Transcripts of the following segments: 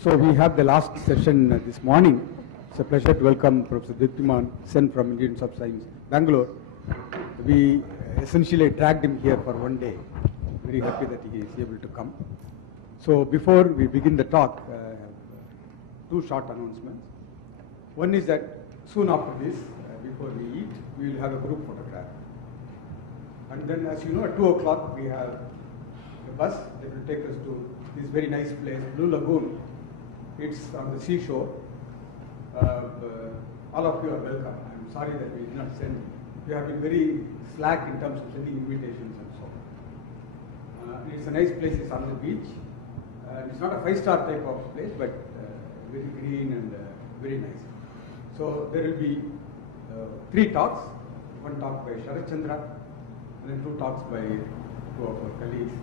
So we have the last session this morning. It's a pleasure to welcome Professor Diptiman Sen from Indian Institute of Science, Bangalore. We essentially dragged him here for one day. Very happy that he is able to come. So before we begin the talk, two short announcements. One is that soon after this, before we eat, we will have a group photograph. And then, as you know, at 2 o'clock we have a bus that will take us to this very nice place, Blue Lagoon. It's on the seashore. All of you are welcome. I'm sorry that we did not send. You have been very slack in terms of sending invitations and so on. It's a nice place. It's on the beach. It's not a 5-star type of place, but very green and very nice. So there will be 3 talks. One talk by Sharat Chandra, and then 2 talks by 2 of our colleagues.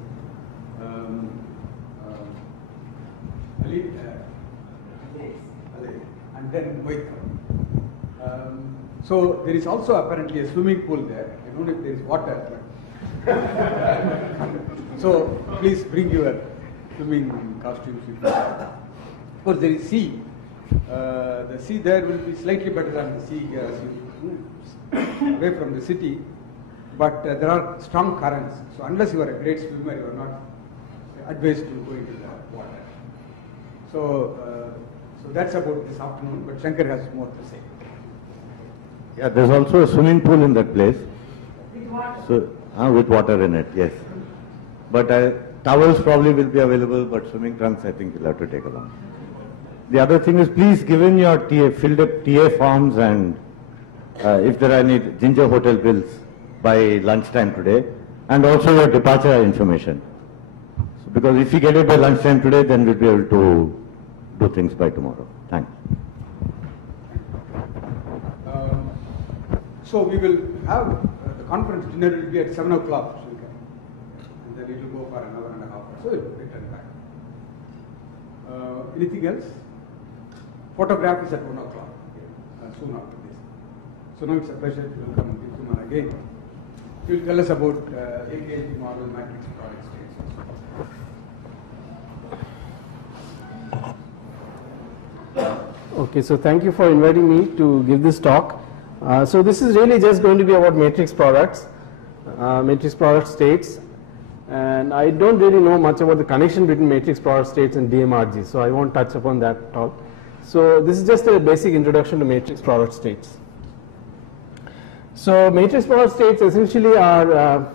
Ali, and then Moita. So there is also apparently a swimming pool there. I don't know if there is water. So please bring your swimming costumes with you. Of course, there is sea. The sea there will be slightly better than the sea here as you move away from the city. But there are strong currents. So unless you are a great swimmer, you are not advised to go into the water. So that's about this afternoon, but Shankar has more to say. Yeah, there's also a swimming pool in that place. With water? So, with water in it, yes. But towels probably will be available, but swimming trunks I think you'll have to take along. The other thing is, please give in your filled up TA forms, and if there are any Ginger Hotel bills by lunchtime today, and also your departure information. So, because if you get it by lunchtime today, then we'll be able to do things by tomorrow. Thanks. So we will have the conference dinner will be at 7 o'clock, and then it will go for an hour and a half. So it will return back. Anything else? Photograph is at 1 o'clock, soon after this. So now it's a pleasure to welcome Diptiman again. He will tell us about AKLT model, matrix product states. Okay, so thank you for inviting me to give this talk. So this is really just going to be about matrix products, matrix product states, and I don't really know much about the connection between matrix product states and DMRG, so I won't touch upon that at all. So this is just a basic introduction to matrix product states. So matrix product states essentially are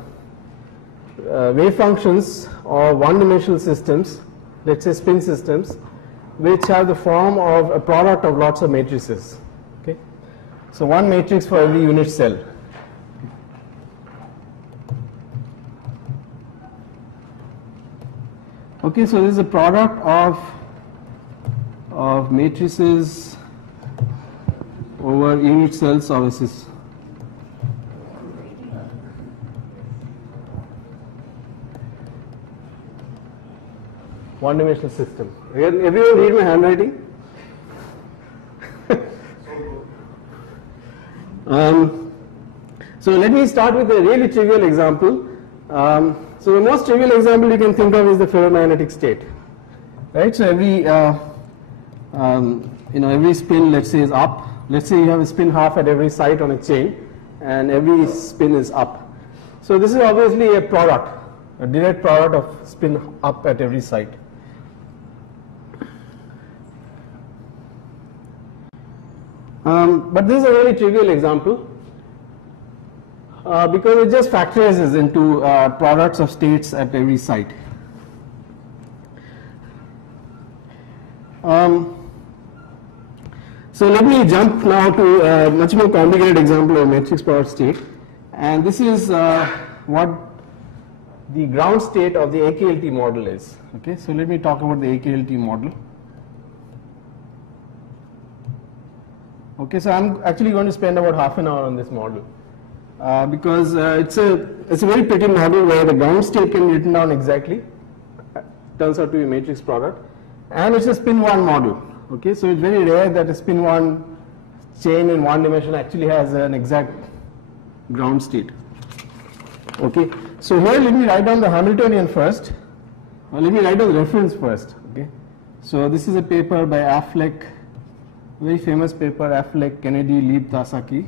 wave functions or one-dimensional systems, let's say spin systems, which have the form of a product of lots of matrices. Okay, so one matrix for every unit cell. Okay, so this is a product of matrices over unit cells of a system. One-dimensional system. Everyone read my handwriting? So let me start with a really trivial example. So the most trivial example you can think of is the ferromagnetic state, right? So every every spin, let's say, is up. Let's say you have a spin half at every site on a chain, and every spin is up. So this is obviously a product, a direct product of spin up at every site. But this is a very trivial example because it just factorizes into products of states at every site. So let me jump now to a much more complicated example of matrix product state, and this is what the ground state of the AKLT model is. Okay, so let me talk about the AKLT model. Okay, so I'm actually going to spend about half an hour on this model because it's a very pretty model where the ground state can be written down exactly. Turns out to be a matrix product, and it's a spin 1 model. Okay, so it's very rare that a spin 1 chain in one dimension actually has an exact ground state. Okay, so here let me write down the Hamiltonian first. Let me write down the reference first. Okay, So this is a paper by Affleck, very famous paper, Affleck, Kennedy, Lieb, Tasaki.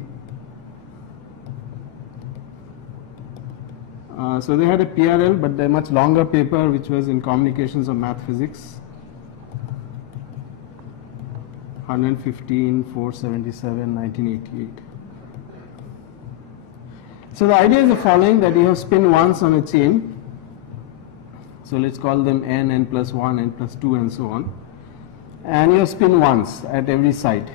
So they had a PRL, but a much longer paper which was in Communications of Math Physics. 115, 477, 1988. So the idea is the following, that you have spin 1s on a chain. So let's call them n, n plus 1, n plus 2 and so on. And you have spin 1s at every site.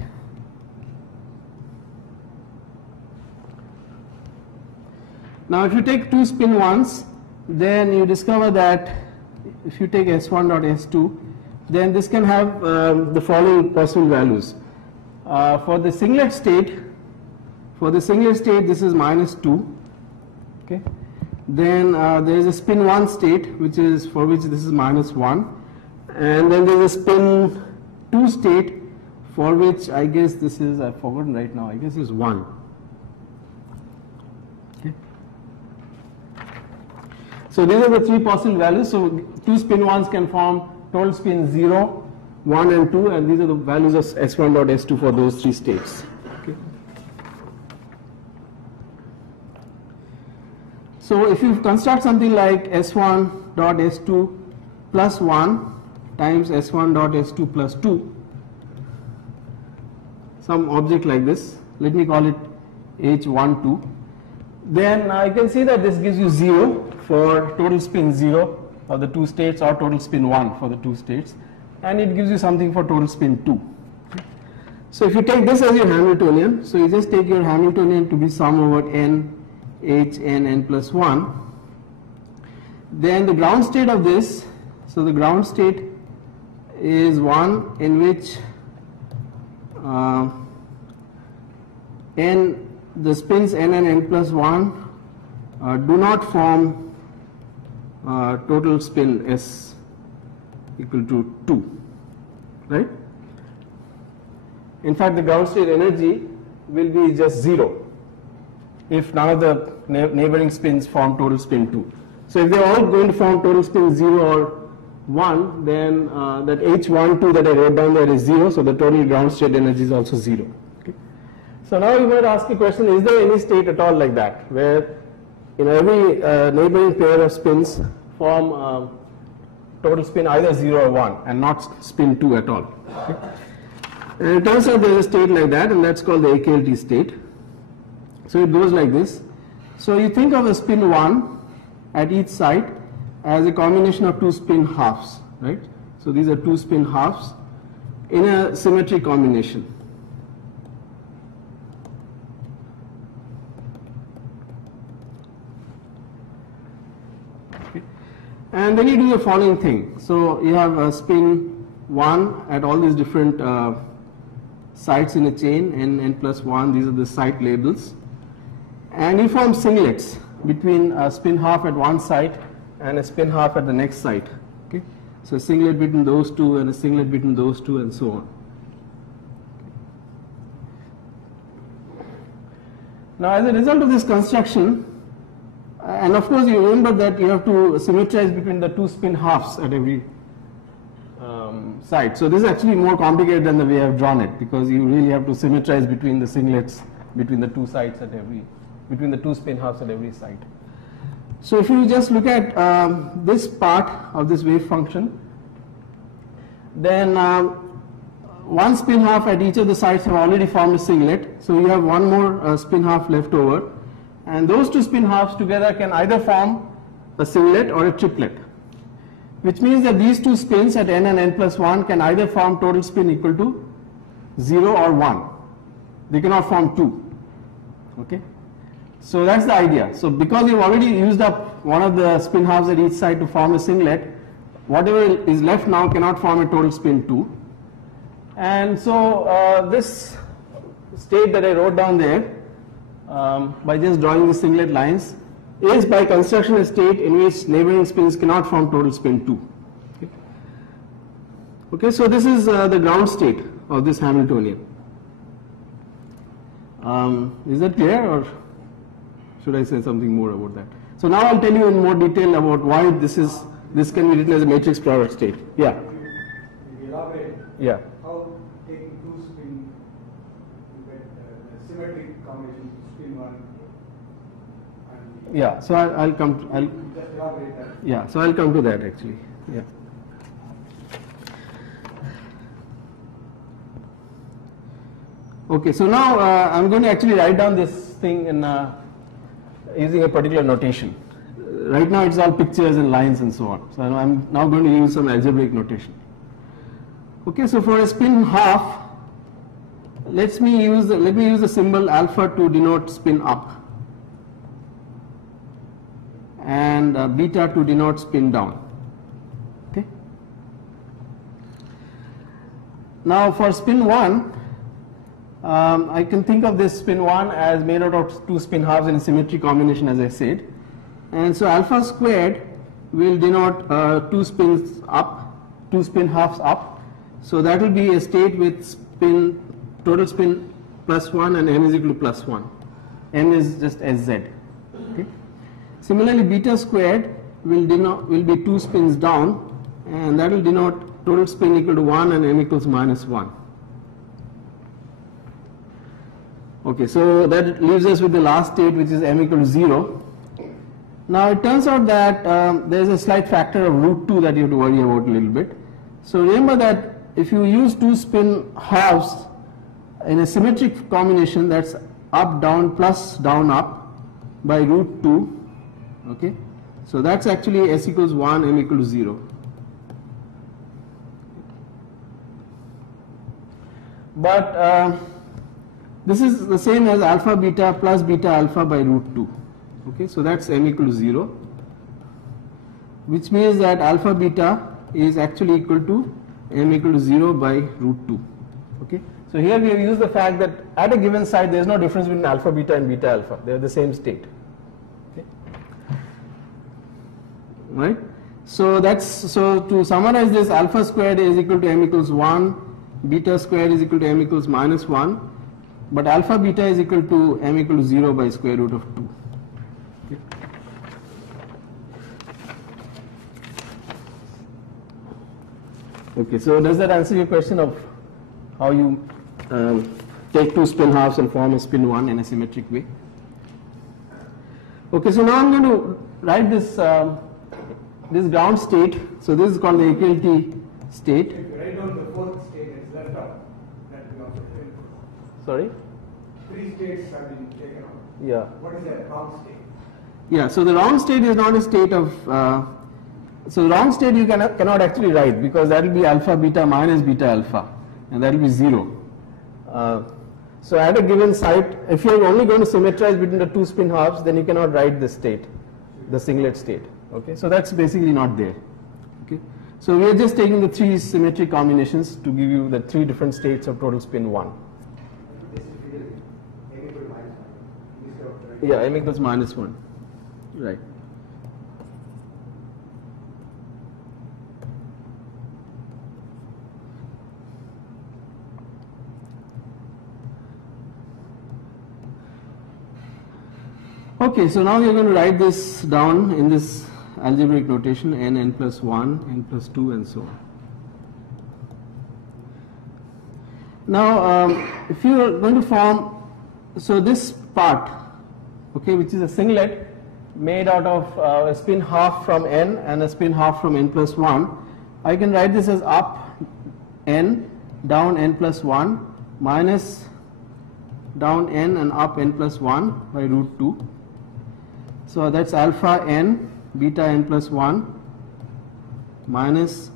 Now if you take 2 spin 1s, then you discover that if you take S1 dot S2, then this can have the following possible values. For the singlet state, this is minus 2. Okay. Then there is a spin 1 state, which is for which this is minus 1, and then there is a spin 2 state for which I guess this is, I've forgotten right now, I guess is 1. Okay. So these are the 3 possible values. So 2 spin 1s can form total spin 0, 1 and 2, and these are the values of S1 dot S2 for those 3 states. Okay. So if you construct something like S1 dot S2 plus 1 times S1 dot S2 plus 2, some object like this, let me call it H12, then I can see that this gives you 0 for total spin 0 for the 2 states, or total spin 1 for the 2 states, and it gives you something for total spin 2. So if you take this as your Hamiltonian, so you just take your Hamiltonian to be sum over n, h, n, n plus 1, then the ground state of this, so the ground state is one in which the spins n and n plus 1 do not form total spin S equal to 2, right? In fact, the ground state energy will be just 0 if none of the neighboring spins form total spin 2. So if they're all going to form total spin 0 or 1, then that H12 that I wrote down there is 0, so the total ground state energy is also 0. Okay. So now you might ask a question, is there any state at all like that, where every neighboring pair of spins form total spin either 0 or 1 and not spin 2 at all? Okay. And it turns out there is a state like that, and that's called the AKLT state. So it goes like this. So you think of a spin 1 at each site as a combination of 2 spin halves, right? So these are 2 spin halves in a symmetry combination. Okay. And then you do the following thing. So you have a spin 1 at all these different sites in a chain, n plus 1, these are the site labels. And you form singlets between a spin half at one site and a spin half at the next site. Okay? So a singlet between those two and a singlet between those two and so on. Now as a result of this construction, and of course you remember that you have to symmetrize between the 2 spin halves at every site. So this is actually more complicated than the way I have drawn it, because you really have to symmetrize between the singlets between the 2 sites at every, between the 2 spin halves at every site. So if you just look at this part of this wave function, then one spin half at each of the sites have already formed a singlet. So you have one more spin half left over, and those 2 spin halves together can either form a singlet or a triplet, which means that these 2 spins at n and n plus 1 can either form total spin equal to 0 or 1. They cannot form 2. Okay? So that's the idea. So because you've already used up one of the spin halves at each side to form a singlet, whatever is left now cannot form a total spin 2. And so this state that I wrote down there, by just drawing the singlet lines, is by construction a state in which neighboring spins cannot form total spin 2. Okay, okay, so this is the ground state of this Hamiltonian. Is that clear, or should I say something more about that? So now I'll tell you in more detail about why this can be written as a matrix product state. Yeah. We elaborate Yeah. how taking two spin, you get symmetric combination, spin one and Yeah. So I'll come. I'll. just elaborate that. Yeah. So I'll come to that actually. Yeah. Okay. So now I'm going to actually write down this thing in using a particular notation. Right now it's all pictures and lines and so on. So I'm now going to use some algebraic notation. Okay, so for a spin half, let me use the symbol alpha to denote spin up, and beta to denote spin down. Okay. Now for spin 1, I can think of this spin 1 as made out of two spin halves in a symmetry combination, as I said. And so alpha squared will denote two spins up, two spin halves up. So that will be a state with spin, total spin plus 1 and m is equal to plus 1. M is just sz. Okay. Similarly, beta squared will be two spins down, and that will denote total spin equal to 1 and m equals minus 1. Okay, so that leaves us with the last state, which is m equal to 0. Now it turns out that there is a slight factor of root 2 that you have to worry about a little bit. So remember that if you use two spin halves in a symmetric combination, that's up down plus down up by root 2. Okay, so that's actually s equals 1, m equal to 0. But this is the same as alpha beta plus beta alpha by root 2. Okay, so that's m equal to 0, which means that alpha beta is actually equal to m equal to 0 by root 2. Okay, so here we have used the fact that at a given site there is no difference between alpha beta and beta alpha, they are the same state. Okay. Right, so to summarize this, alpha squared is equal to m equals 1, beta squared is equal to m equals minus 1, but alpha beta is equal to m equal to 0 by square root of 2. Okay. Okay, so does that answer your question of how you take two spin halves and form a spin 1 in a symmetric way? Okay, so now I'm going to write this this ground state. So this is called the equality state. If you write down the fourth state, it's left out. That will also help. Sorry? Three states have been taken out. Yeah. What is that wrong state? Yeah, so the wrong state is not a state of so the wrong state you cannot actually write, because that will be alpha beta minus beta alpha, and that will be 0. So at a given site, if you are only going to symmetrize between the two spin halves, then you cannot write this state, the singlet state. Okay, so that's basically not there. Okay, so we are just taking the three symmetric combinations to give you the three different states of total spin 1. This is really m equal to minus 1 instead of Yeah, m equals minus 1. Right. Okay, so now we are going to write this down in this algebraic notation, n plus 1, n plus 2, and so on. Now, if you are going to form, so this part, okay, which is a singlet made out of a spin half from n and a spin half from n plus 1, I can write this as up n, down n plus 1, minus down n and up n plus 1 by root 2. So that's alpha n beta n plus 1 minus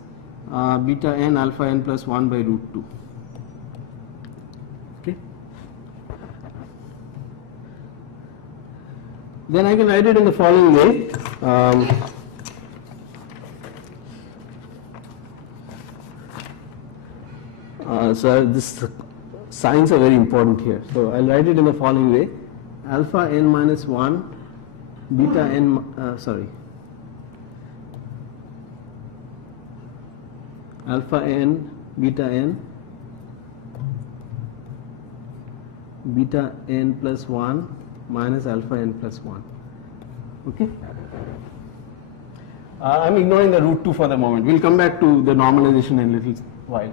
beta n alpha n plus 1 by root 2. Okay. Then I can write it in the following way. So this signs are very important here. So I'll write it in the following way: alpha n minus 1 beta n alpha n beta n beta n plus 1 minus alpha n plus 1. Okay. I'm ignoring the root 2 for the moment. We'll come back to the normalization in a little while.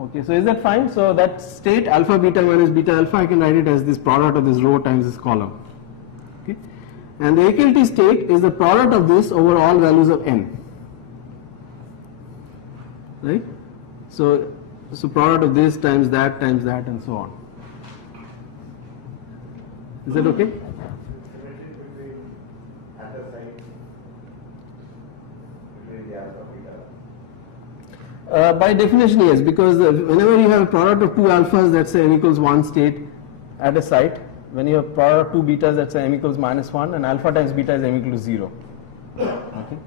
Okay, so is that fine? So that state alpha beta minus beta alpha, I can write it as this product of this row times this column. Okay, and the AKLT state is the product of this over all values of n. Right? So product of this times that and so on. Is that okay? By definition, yes, because whenever you have a product of two alphas, that's n equals 1 state at a site. When you have product of two betas, that's m equals -1, and alpha times beta is m equal to 0. Okay.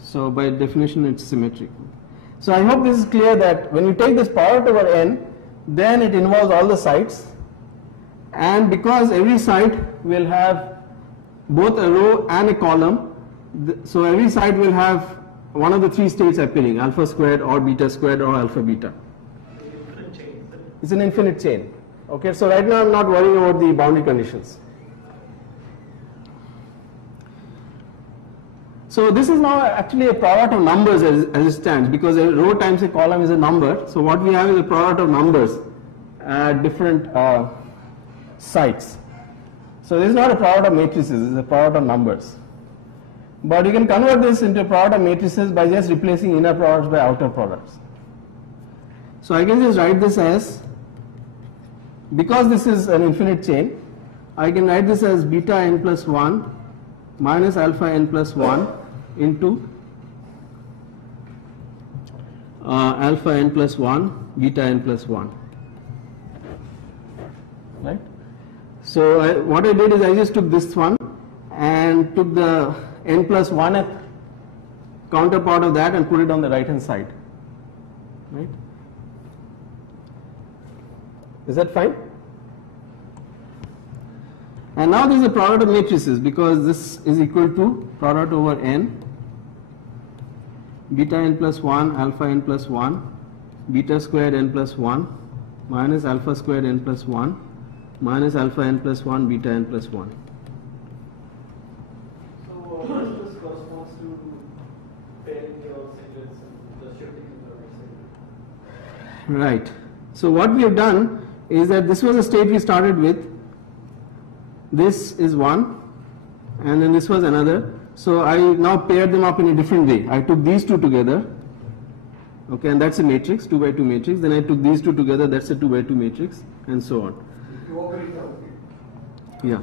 So by definition, it's symmetric. So I hope this is clear that when you take this product over n, then it involves all the sites, and because every site will have both a row and a column, so every site will have one of the three states appearing, alpha squared or beta squared or alpha beta. It's an infinite chain. Okay, so right now I'm not worrying about the boundary conditions. So this is now actually a product of numbers as it stands, because a row times a column is a number. So what we have is a product of numbers at different sites. So this is not a product of matrices, it's a product of numbers. But you can convert this into a product of matrices by just replacing inner products by outer products. So I can just write this as, because this is an infinite chain, I can write this as beta n plus 1 minus alpha n plus 1 into alpha n plus 1 beta n plus 1. Right? So what I did is I just took this one and took the n plus 1th counterpart of that and put it on the right hand side. Right? Is that fine? And now this is a product of matrices, because this is equal to product over n, beta n plus 1, alpha n plus 1, beta squared n plus 1, minus alpha squared n plus 1, minus alpha n plus 1, beta n plus 1. So what does this corresponds to pairing your singlets and the shifting in the right singlet? Right. So what we have done is that this was a state we started with. This is one, and then this was another. So I now paired them up in a different way. I took these two together, okay, and that's a matrix, 2 by 2 matrix. Then I took these two together, that's a 2 by 2 matrix, and so on. Yeah.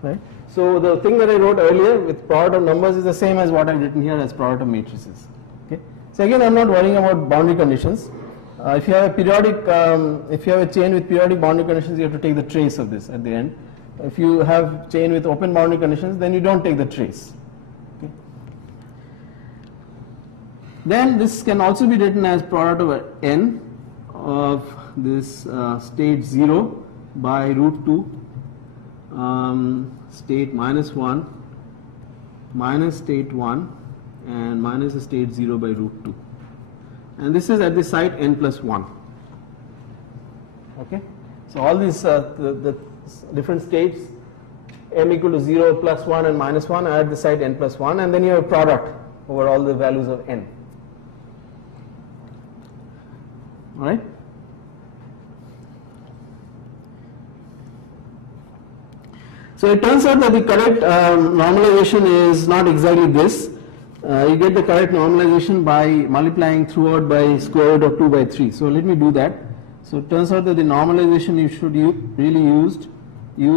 Right. So the thing that I wrote earlier with product of numbers is the same as what I've written here as product of matrices. Okay. So again, I'm not worrying about boundary conditions. If you have a periodic, if you have a chain with periodic boundary conditions, you have to take the trace of this at the end. If you have chain with open boundary conditions, then you don't take the trace. Okay. Then this can also be written as product over n of this state 0 by root 2, state minus 1, minus state 1, and minus the state 0 by root 2. And this is at the site n plus 1. Okay. So all these the different states, m equal to 0, plus 1 and minus 1 are at the site n plus 1, and then you have a product over all the values of n. Alright? So it turns out that the correct normalization is not exactly this. You get the correct normalization by multiplying throughout by square root of 2 by 3. So let me do that. So it turns out that the normalization you should really use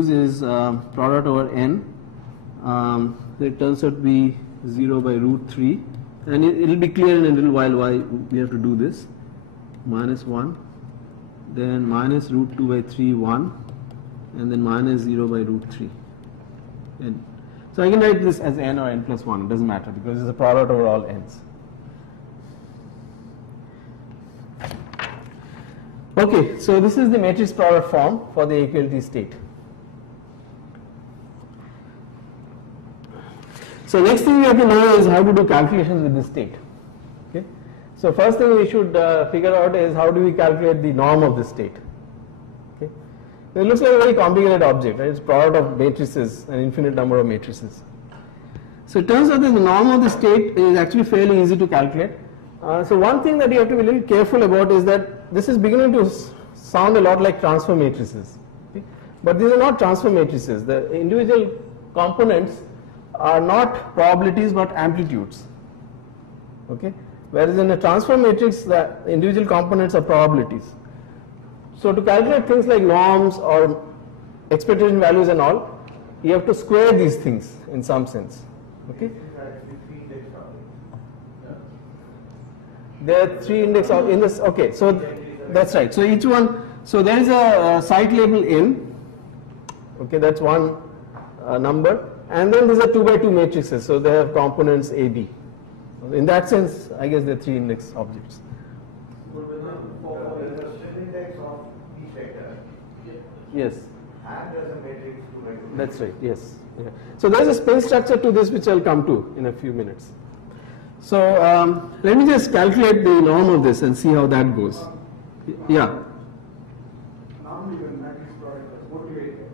is product over n. So it turns out to be 0 by root 3, and it will be clear in a little while why we have to do this. Minus 1, then minus root 2 by 3, 1, and then minus 0 by root 3. And so I can write this as n or n plus 1, it doesn't matter because it's a product over all n's. Okay, so this is the matrix product form for the AQLT state. So next thing we have to know is how to do calculations with this state. Okay, so first thing we should figure out is how do we calculate the norm of this state. Okay, it looks like a very complicated object, right? It's product of matrices, an infinite number of matrices. So it turns out that the norm of the state is actually fairly easy to calculate. So one thing that you have to be a little careful about is that this is beginning to sound a lot like transfer matrices. Okay? But these are not transfer matrices. The individual components are not probabilities but amplitudes. Okay? Whereas in a transfer matrix, the individual components are probabilities. So to calculate things like norms or expectation values and all, you have to square these things in some sense. Okay? There are 3 index in this. Okay, so that's right. So each one. So there is a site label in. Okay, that's one number, and then these are 2 by 2 matrices. So they have components A, B. In that sense, I guess there are 3 index objects. Yes. That's right. Yes. Yeah. So there is a spin structure to this, which I'll come to in a few minutes. So let me just calculate the norm of this and see how that goes. Yeah. Normally when matrix product is motivated,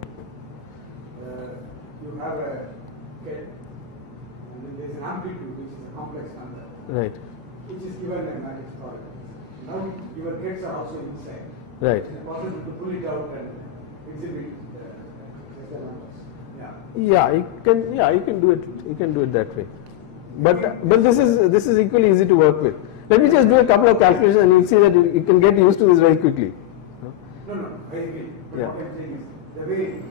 you have a get, and then there is an amplitude which is a complex number, Right. which is given in matrix product. Now your gets are also inside. Right. It is possible to pull it out and exhibit the numbers. Yeah. Yeah, you can. Yeah, you can do it. You can do it that way. But this is equally easy to work with. Let me just do a couple of calculations, and you'll see that you can get used to this very quickly. No, I agree. But Yeah. what I'm saying is the way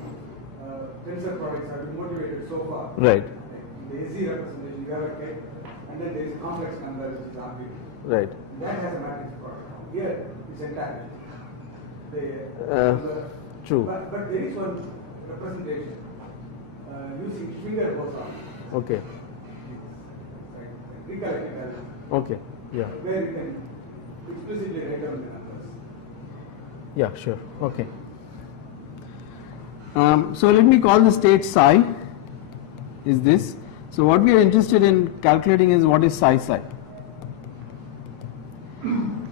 tensor products have been motivated so far. Right. The AC representation, you have a get, and then there is a complex number which is amplitude. Right. That has a matrix product. Here it's entire. True. But there is one representation using finger boson. Okay. Recollect it Okay. Yeah. where you can explicitly write down the numbers. Yeah. Sure. Okay. So let me call the state psi. Is this? So what we are interested in calculating is what is psi.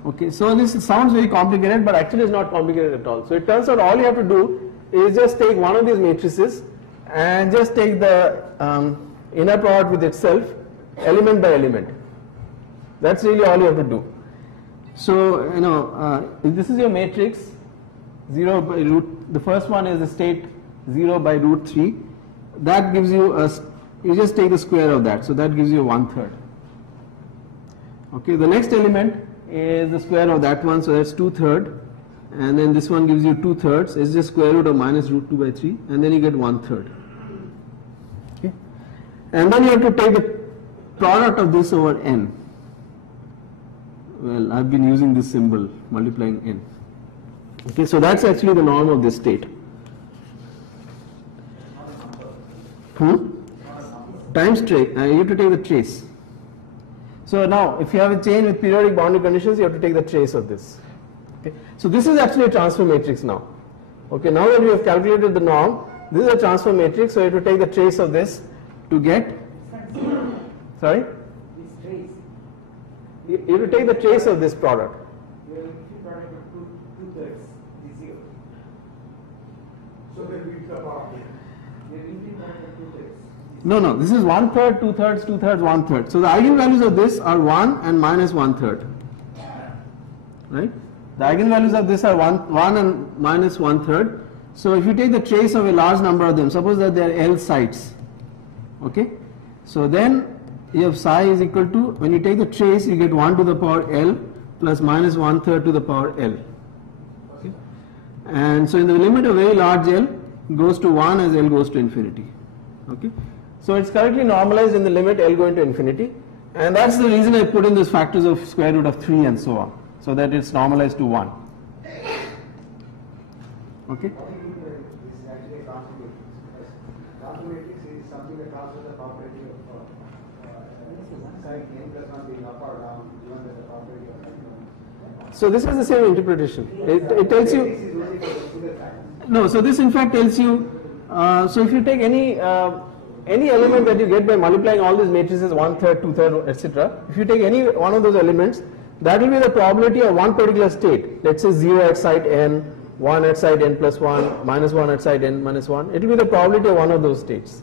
Okay, so this sounds very complicated, but actually it's not complicated at all. So it turns out all you have to do is just take one of these matrices and just take the inner product with itself, element by element. That's really all you have to do. So, if this is your matrix, 0 by root, the first one is the state 0 by root 3. That gives you you just take the square of that, so that gives you 1/3. Okay, the next element is the square of that one, so that's 2/3, and then this one gives you 2/3. It's just square root of minus root 2 by 3, and then you get 1/3. Okay, and then you have to take the product of this over n. Well, I've been using this symbol multiplying n. Okay, so that's actually the norm of this state. Times trace. You have to take the trace. So now, if you have a chain with periodic boundary conditions, you have to take the trace of this. Okay. So this is actually a transfer matrix now. Okay. Now that we have calculated the norm, this is a transfer matrix. So you have to take the trace of this to get. Sorry. This trace. You have to take the trace of this product. You have a product of two-thirds is 0. So that we the product. You have infinite product of two-thirds. No, this is 1/3, 2/3, 2/3, 1/3. So the eigenvalues of this are 1 and minus 1/3. Right? The eigenvalues of this are 1 and minus 1/3. So if you take the trace of a large number of them, suppose that there are L sites. Okay? So then you have psi is equal to, when you take the trace, you get 1 to the power L plus minus 1/3 to the power L. Okay? And so in the limit of very large L goes to 1 as L goes to infinity. Okay? So it's correctly normalized in the limit L going to infinity, and that's the reason I put in those factors of square root of 3 and so on, so that it's normalized to 1. Okay? This is actually a transfer matrix. Transfer matrix is something that transfers the property of side n plus 1 being up or down, given that the property of So this is the same interpretation. It tells you. This is only for the single fact. No, so this in fact tells you, so if you take any element that you get by multiplying all these matrices 1/3, 2/3, etc., if you take any one of those elements, that will be the probability of one particular state. Let's say 0 at site n, 1 at site n plus 1, minus 1 at site n minus 1. It will be the probability of one of those states.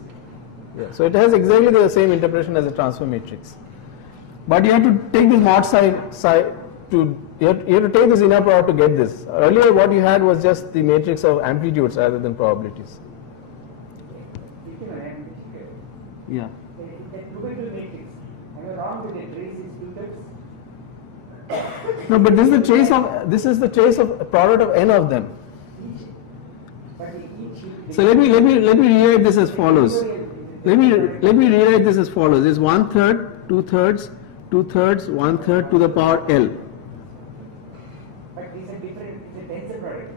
Yeah. So it has exactly the same interpretation as a transfer matrix. but you have to take this mod psi to, you have to take this inner product to get this. Earlier what you had was just the matrix of amplitudes rather than probabilities. Yeah. That 2 by 2 matrix, am I wrong with the trace is 2/3? No, but this is the trace of a product of n of them. But each. So let me rewrite this as follows. Let me rewrite this as follows. It's 1/3, 2/3, 2/3, 1/3 to the power L. But it's a different, it's a tensor product.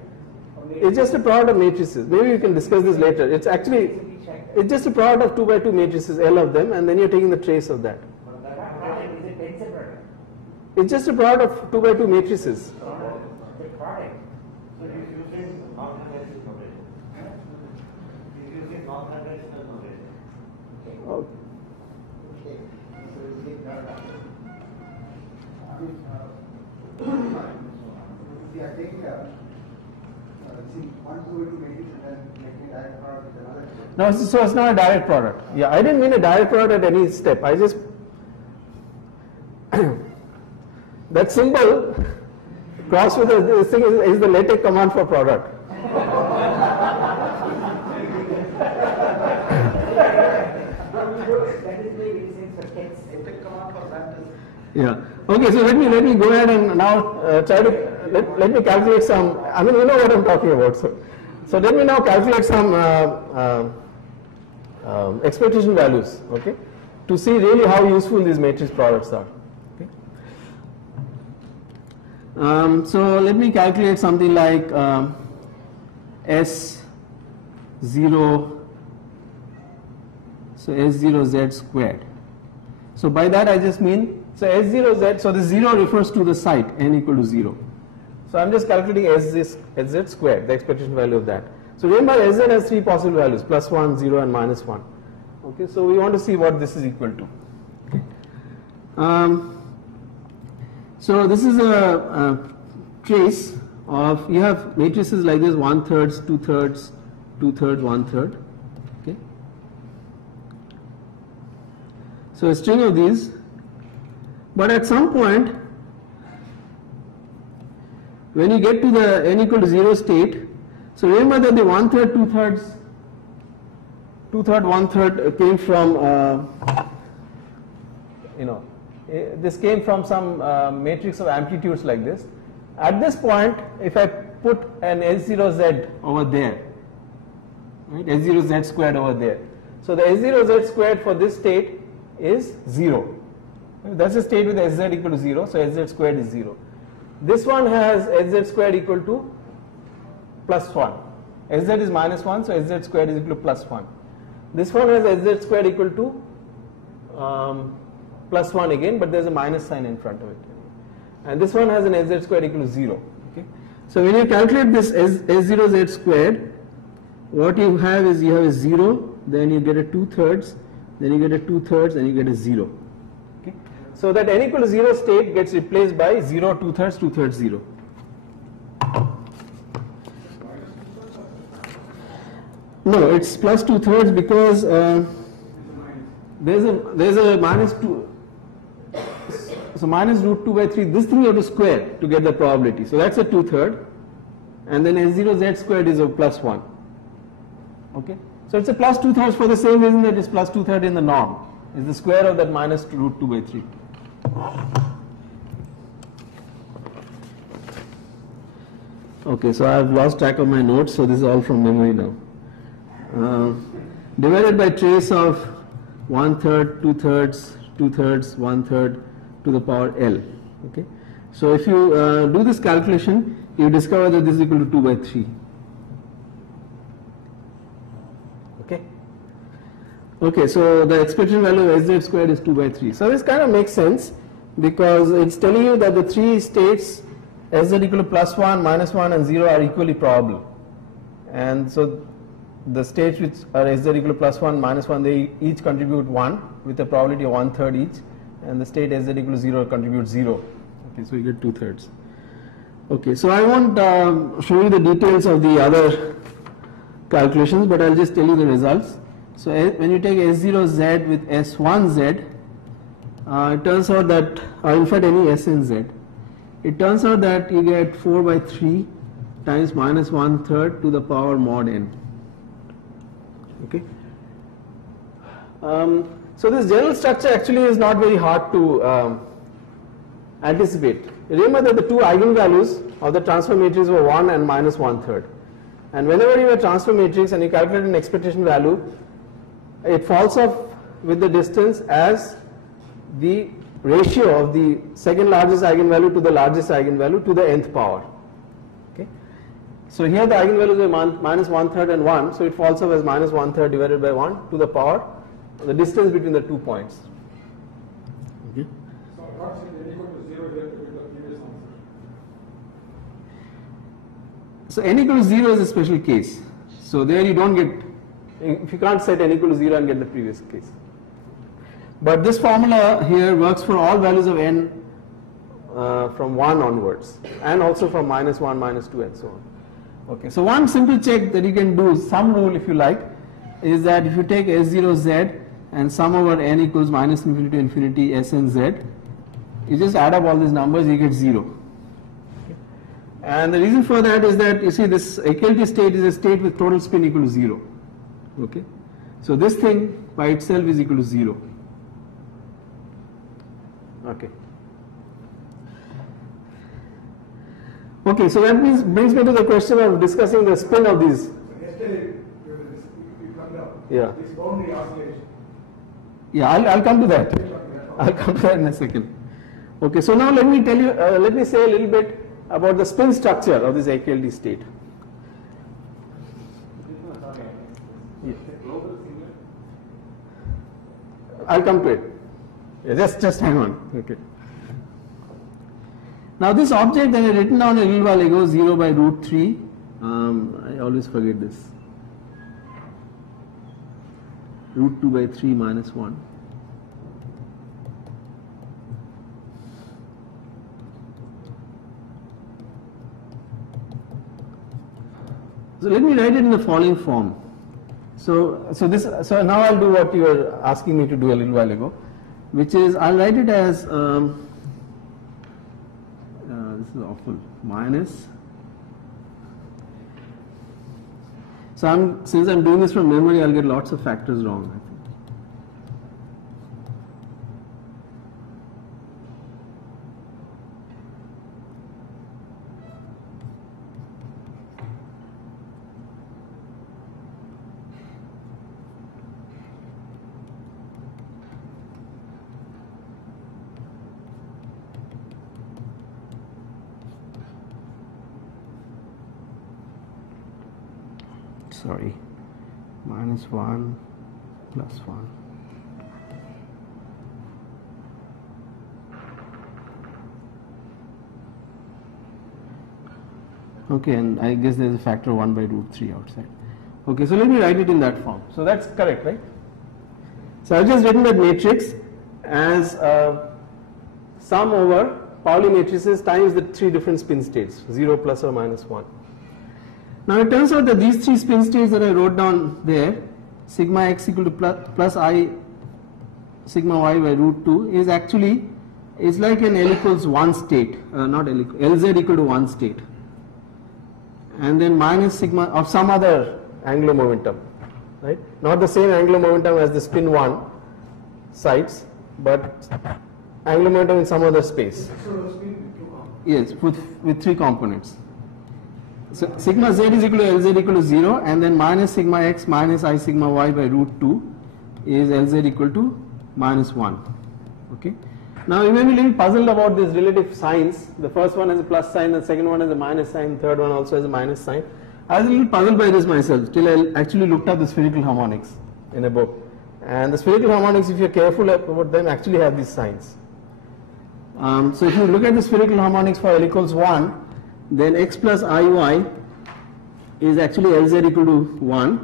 It's just a product of matrices. Maybe we can discuss this later. It's actually, it's just a product of 2 by 2 matrices, L of them, and then you're taking the trace of that. Product is a tensor product. It's just a product of 2 by 2 matrices. The product. So he's using non-conventional notation. He's using non-conventional notation. Oh. Okay. So it's a product. See, I think, see, 1 2 by 2 matrix and then making a direct product with another. No, so it's not a direct product. Yeah, I didn't mean a direct product at any step. I just that symbol cross with this thing is the LaTeX command for product. That is very sense for text. The command for that is. Yeah. Okay. So let me go ahead and now try to let me calculate some. I mean, you know what I'm talking about. So let me now calculate some expectation values. Okay. To see really how useful these matrix products are. Okay. So let me calculate something like S0. So S0Z squared. So by that I just mean, so S0Z, so the 0 refers to the site n equal to 0. So I'm just calculating SZ squared, the expectation value of that. So remember SZ has 3 possible values, +1, 0 and -1. Okay, so we want to see what this is equal to. Okay. So this is a trace of, you have matrices like this, 1/3, 2/3, 2/3, 1/3. Okay. So a string of these, but at some point when you get to the n equal to 0 state, so remember that the 1/3, 2/3, 2/3, 1/3 came from this came from some matrix of amplitudes like this. At this point, if I put an S0Z over there, right, S0Z squared over there, so the S0Z squared for this state is 0. That's a state with SZ equal to 0, so SZ squared is 0. This one has SZ squared equal to +1. SZ is -1, so SZ squared is equal to +1. This one has SZ squared equal to +1 again, but there's a minus sign in front of it. And this one has an SZ squared equal to 0. Okay? So when you calculate this S0Z squared, what you have is you have a 0, then you get a 2/3, then you get a 2/3, and you get a 0. Okay? So that n equal to 0 state gets replaced by 0, 2/3, 2/3, 0. No, it's plus 2/3 because there's a -2. So minus root 2 by 3. This thing you have to square to get the probability. So that's a 2/3, and then S0Z squared is a +1. Okay. So it's a plus 2/3 for the same reason that it's plus 2/3 in the norm. It's the square of that minus root 2 by 3. Okay, so I've lost track of my notes, so this is all from memory now. Divided by trace of 1/3, 2/3, 2/3, 1/3 to the power L. Okay, so if you do this calculation, you discover that this is equal to 2 by 3. Okay. Okay, so the expectation value of SZ squared is 2 by 3. So this kind of makes sense because it's telling you that the 3 states SZ equal to +1, -1 and 0 are equally probable. And so the states which are SZ equal to +1, -1, they each contribute 1 with a probability of 1/3 each, and the state SZ equal to 0 contributes 0. Okay, so you get 2/3. Okay, so I won't show you the details of the other calculations, but I'll just tell you the results. So when you take S0Z with S1Z, it turns out that, in fact any s and z, it turns out that you get 4 by 3 times minus 1/3 to the power mod n. Okay. So this general structure actually is not very hard to anticipate. Remember that the two eigenvalues of the transfer matrix were 1 and minus 1/3. And whenever you have a transfer matrix and you calculate an expectation value, it falls off with the distance as the ratio of the second largest eigenvalue to the largest eigenvalue to the nth power. Okay. So here the eigenvalues are minus 1/3 and 1, so it falls off as minus 1/3 divided by 1 to the power, the distance between the 2 points. Okay. So what's n equal to 0 here to get the previous answer? So n equal to 0 is a special case. So there you don't get, if you can't set n equal to 0 and get the previous case. But this formula here works for all values of n from 1 onwards, and also from minus 1, minus 2 and so on. Okay, so one simple check that you can do, some rule if you like, is that if you take S0z and sum over n equals minus infinity to infinity s and z, you just add up all these numbers, you get 0. And the reason for that is that, you see, this equality state is a state with total spin equal to 0. Okay, so this thing by itself is equal to 0. Okay. Okay, so that means brings me to the question of discussing the spin of these. So yesterday you come down. Yeah. This boundary oscillation. Yeah, I'll come to that. I'll come to that in a second. Okay, so now let me tell you, let me say a little bit about the spin structure of this AKLD state. I'll come to it. Yeah, just hang on. Okay. Now this object that I written down a little while ago, 0 by root 3, I always forget this. Root 2 by 3 minus 1. So let me write it in the following form. So now I'll do what you were asking me to do a little while ago, which is I'll write it as this is awful, minus. So since I'm doing this from memory, I'll get lots of factors wrong, I think. Sorry, minus 1 plus 1. Okay, and I guess there's a factor 1 by root 3 outside. Okay, so let me write it in that form. So that's correct, right? So I've just written that matrix as sum over Pauli matrices times the 3 different spin states, 0, plus or minus 1. Now it turns out that these 3 spin states that I wrote down there, sigma x equal to plus I sigma y by root 2, is actually, is like an L equals 1 state, not L equal, Lz equal to 1 state, and then minus sigma of some other angular momentum, right? Not the same angular momentum as the spin 1 sites, but angular momentum in some other space. Yes, with 3 components. So sigma z is equal to Lz equal to 0, and then minus sigma x minus I sigma y by root 2 is Lz equal to minus 1. Okay. Now you may be a little puzzled about these relative signs. The first one has a plus sign, the second one has a minus sign, the third one also has a minus sign. I was a little puzzled by this myself till I actually looked up the spherical harmonics in a book. And the spherical harmonics, if you're careful about them, actually have these signs. So if you look at the spherical harmonics for L equals 1, then x plus iy is actually Lz equal to 1.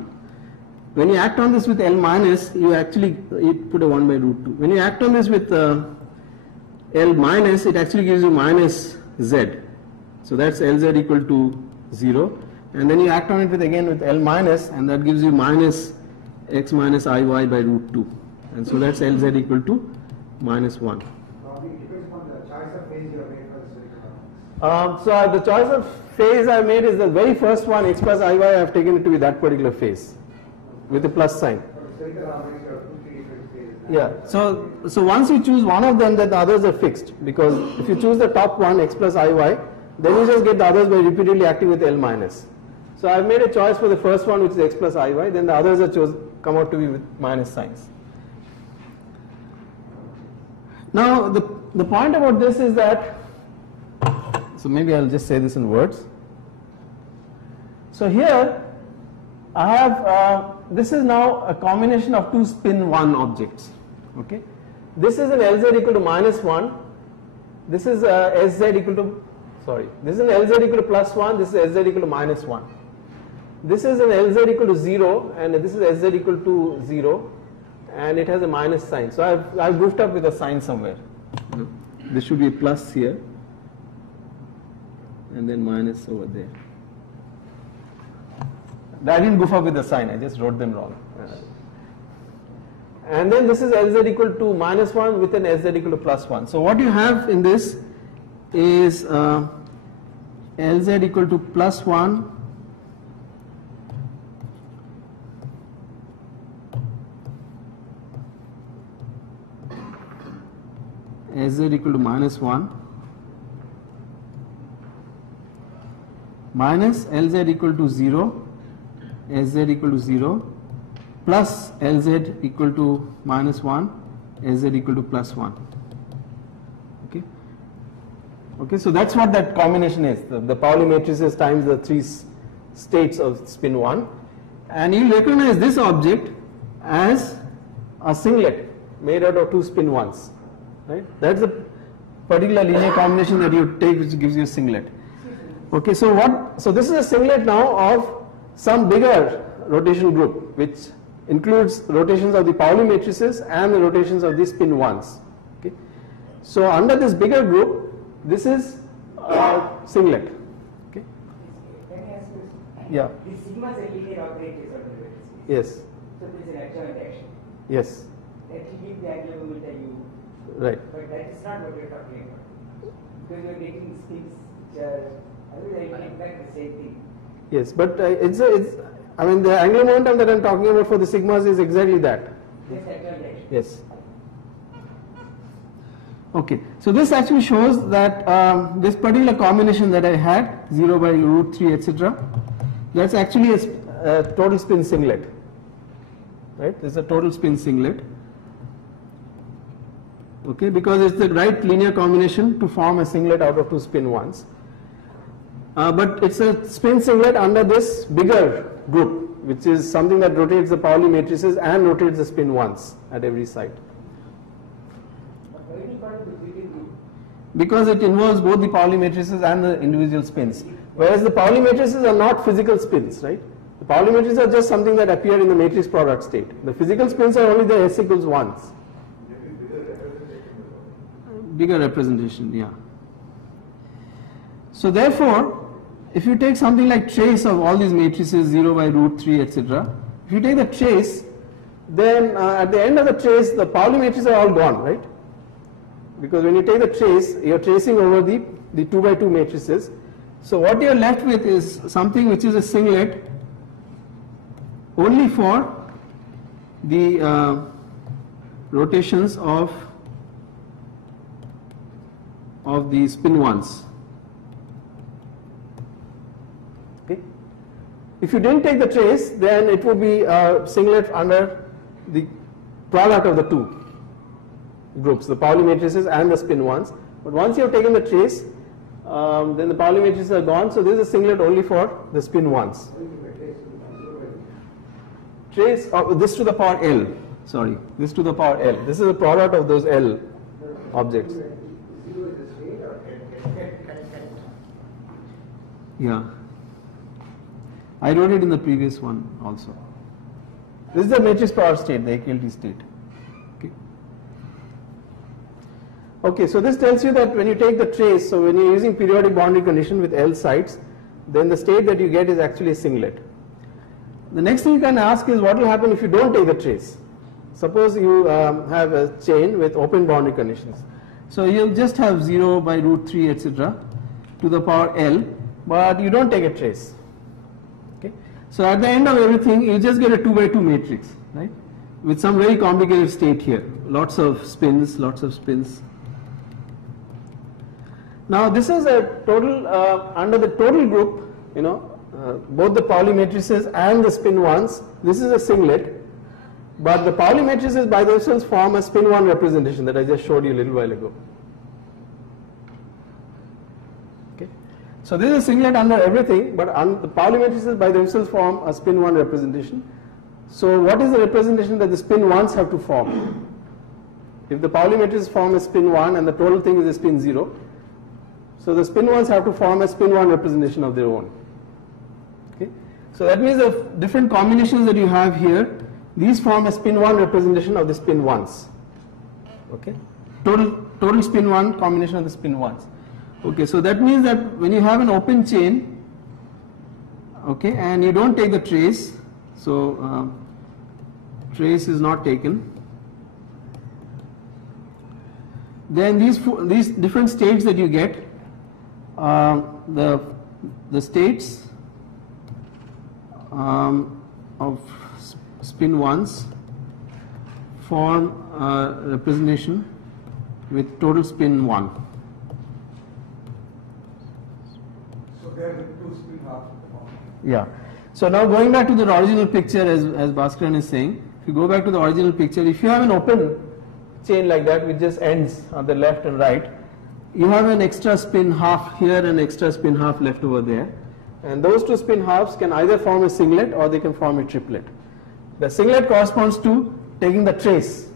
When you act on this with L minus, you put a 1 by root 2. When you act on this with L minus, it actually gives you minus z. So that's Lz equal to 0. And then you act on it again with L minus, and that gives you minus x minus iy by root 2. And so that's Lz equal to minus 1. Probably it depends upon the choice of phase you have made for the spherical harmonics. So the choice of phase I made is the very first one, x plus iy, I have taken it to be that particular phase with a plus sign. For the spherical harmonics, you have 2, 3 different phases. Yeah, so once you choose one of them, then the others are fixed, because if you choose the top one, x plus iy, then you just get the others by repeatedly acting with L minus. So I've made a choice for the first one, which is x plus iy, then the others are come out to be with minus signs. Now the point about this is that, so maybe I'll just say this in words. So here I have, this is now a combination of two spin 1 objects. Okay, this is an Lz equal to minus 1, this is Sz equal to, this is an Lz equal to plus 1, this is Sz equal to minus 1. This is an Lz equal to 0 and this is Sz equal to 0, and it has a minus sign. So I've goofed up with a sign somewhere. This should be a plus here and then minus over there. I didn't goof up with the sign, I just wrote them wrong. And then this is Lz equal to minus 1 with an Sz equal to plus 1. So what you have in this is Lz equal to plus 1 Sz equal to minus 1 minus Lz equal to 0, Sz equal to 0, plus Lz equal to minus 1, Sz equal to plus 1. Okay, so that's what that combination is, the Pauli matrices times the 3 states of spin 1, and you recognize this object as a singlet made out of 2 spin 1s. Right? That's the particular linear combination that you take, which gives you a singlet. Okay, so this is a singlet now of some bigger rotation group, which includes rotations of the Pauli matrices and the rotations of the spin 1s. Okay, so under this bigger group, this is a singlet. Okay. Can I ask you? Yeah. These sigmas are linear operators on the vertices. Yes. So there is an adjoint action. Yes. That will give the angular momentum u. Right. But that is not what we are talking about. Because you are taking spins which are, otherwise I will get back the same thing. Yes, but I mean the angular momentum that I'm talking about for the sigmas is exactly that. Just adjoint action. Yes. Okay, so this actually shows that this particular combination that I had, 0 by root 3, etc., that's actually a total spin singlet. Right? This is a total spin singlet. Okay, because it's the right linear combination to form a singlet out of 2 spin 1s. But it's a spin singlet under this bigger group, which is something that rotates the Pauli matrices and rotates the spin 1s at every side. Why is part of the bigger group? Because it involves both the Pauli matrices and the individual spins. Whereas the Pauli matrices are not physical spins, right? The Pauli matrices are just something that appear in the matrix product state. The physical spins are only the S equals 1s. Bigger representation, yeah. So therefore, if you take something like trace of all these matrices, 0 by root 3, etc., if you take the trace, then at the end of the trace, the Pauli matrices are all gone, right? Because when you take the trace, you're tracing over the 2 by 2 matrices. So what you're left with is something which is a singlet only for the rotations of the spin 1s. Okay. If you didn't take the trace, then it would be a singlet under the product of the two groups, the Pauli matrices and the spin 1s. But once you have taken the trace, then the Pauli matrices are gone, so this is a singlet only for the spin 1s. Trace of this to the power L, sorry, this to the power L. This is the product of those L objects. Yeah, I wrote it in the previous one also. This is the matrix power state, the AKLT state. Okay. Okay, so this tells you that when you take the trace, so when you're using periodic boundary condition with L sites, then the state that you get is actually a singlet. The next thing you can ask is what will happen if you don't take the trace? Suppose you have a chain with open boundary conditions. So you'll just have 0 by root 3 etc. to the power L, but you don't take a trace. Okay? So at the end of everything, you just get a 2 by 2 matrix, right? With some very complicated state here. Lots of spins, lots of spins. Now this is a total, under the total group, both the Pauli matrices and the spin ones, this is a singlet. But the Pauli matrices by themselves form a spin 1 representation that I just showed you a little while ago. Okay. So this is a singlet under everything, but the Pauli matrices by themselves form a spin 1 representation. So what is the representation that the spin 1s have to form? If the Pauli matrices form a spin 1 and the total thing is a spin 0, so the spin 1s have to form a spin 1 representation of their own. Okay. So that means the different combinations that you have here, these form a spin 1 representation of the spin 1s. Okay. Total spin 1 combination of the spin 1s. Okay, so that means that when you have an open chain, okay, and you don't take the trace, so trace is not taken, then these different states that you get, the states of spin 1s form a representation with total spin 1. So there are two spin halves. Yeah. So now going back to the original picture, as Bhaskaran is saying, if you go back to the original picture, if you have an open chain like that with just ends on the left and right, you have an extra spin half here and extra spin half left over there. And those two spin halves can either form a singlet or they can form a triplet. The singlet corresponds to taking the trace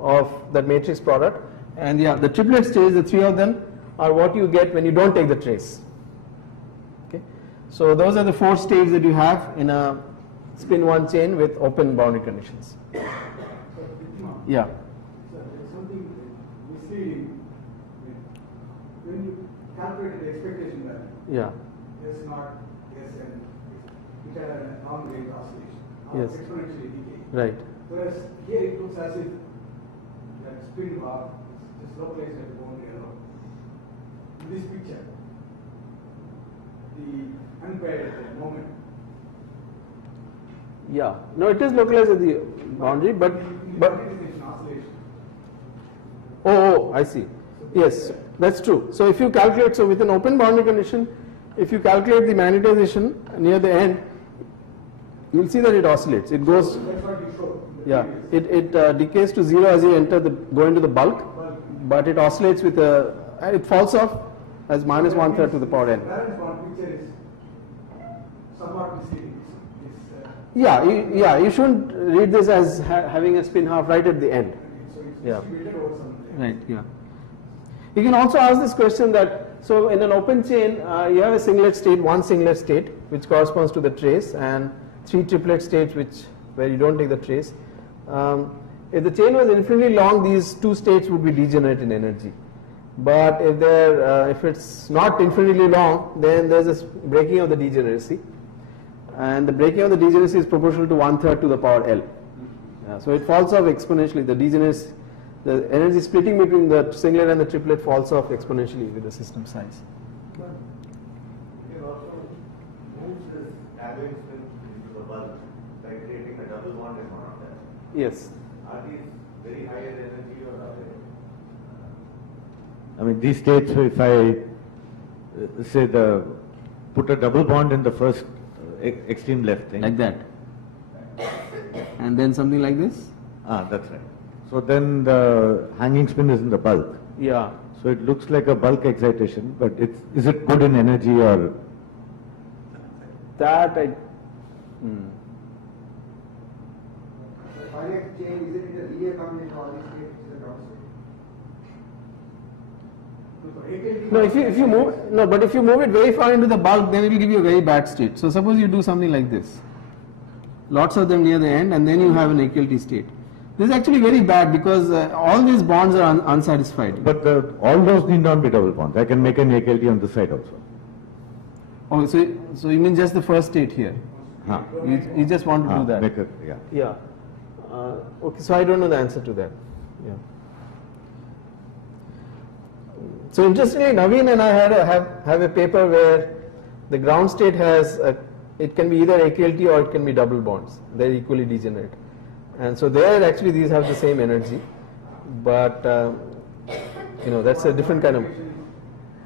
of that matrix product, and the triplet states, the three of them are what you get when you don't take the trace. Okay, so those are the 4 states that you have in a spin 1 chain with open boundary conditions. Yeah. So there's something misleading when you calculate the expectation value. Yeah. S naught, Sn, which are a long range oscillation. Yes. Exponentially decaying. Right. Whereas here it looks as if that spin half is just localized at the boundary alone. In this picture, the unpaired moment. Yeah. No, it is localized at the boundary, but It is an oscillation. I see. Yes, that's true. So if you calculate, so with an open boundary condition, if you calculate the magnetization near the end, you'll see that it oscillates. It goes. That's what you showed. Yeah, it decays to 0 as you go into the bulk, but it oscillates with it falls off as minus 1/3 to the power n. Valence bond picture is somewhat misleading. You shouldn't read this as having a spin half right at the end. So it's Yeah. distributed over some. Right, yeah. You can also ask this question that, so in an open chain, you have a singlet state, one singlet state, which corresponds to the trace, and 3 triplet states where you don't take the trace. If the chain was infinitely long, these 2 states would be degenerate in energy. But if it's not infinitely long, then there's a breaking of the degeneracy. And the breaking of the degeneracy is proportional to 1/3 to the power L. So it falls off exponentially. The degeneracy, the energy splitting between the singlet and the triplet falls off exponentially with the system size. It also moves this alloy spin into the bulk by creating a double bond in one of them. Yes. Are these very higher energy or are they? I mean, these states, if I say put a double bond in the first extreme left thing. Like that. And then something like this? That's right. So then the hanging spin is in the bulk. Yeah. So it looks like a bulk excitation, but is it good in energy or? That I. The Fourier chain, is it in the linear combination of all these states, which is a ground state? But if you move it very far into the bulk, then it will give you a very bad state. So suppose you do something like this. Lots of them near the end, and then you have an AKLT state. This is actually very bad because all these bonds are unsatisfied. But all those need not be double bonds. I can make an AKLT on this side also. Oh, so you mean just the first state here? You just want to do that? Make it, yeah. Yeah. Okay, so I don't know the answer to that. Yeah. So interestingly, Naveen and I have a paper where the ground state has it can be either AKLT or it can be double bonds. They're equally degenerate, and so there actually these have the same energy, but that's a different kind of.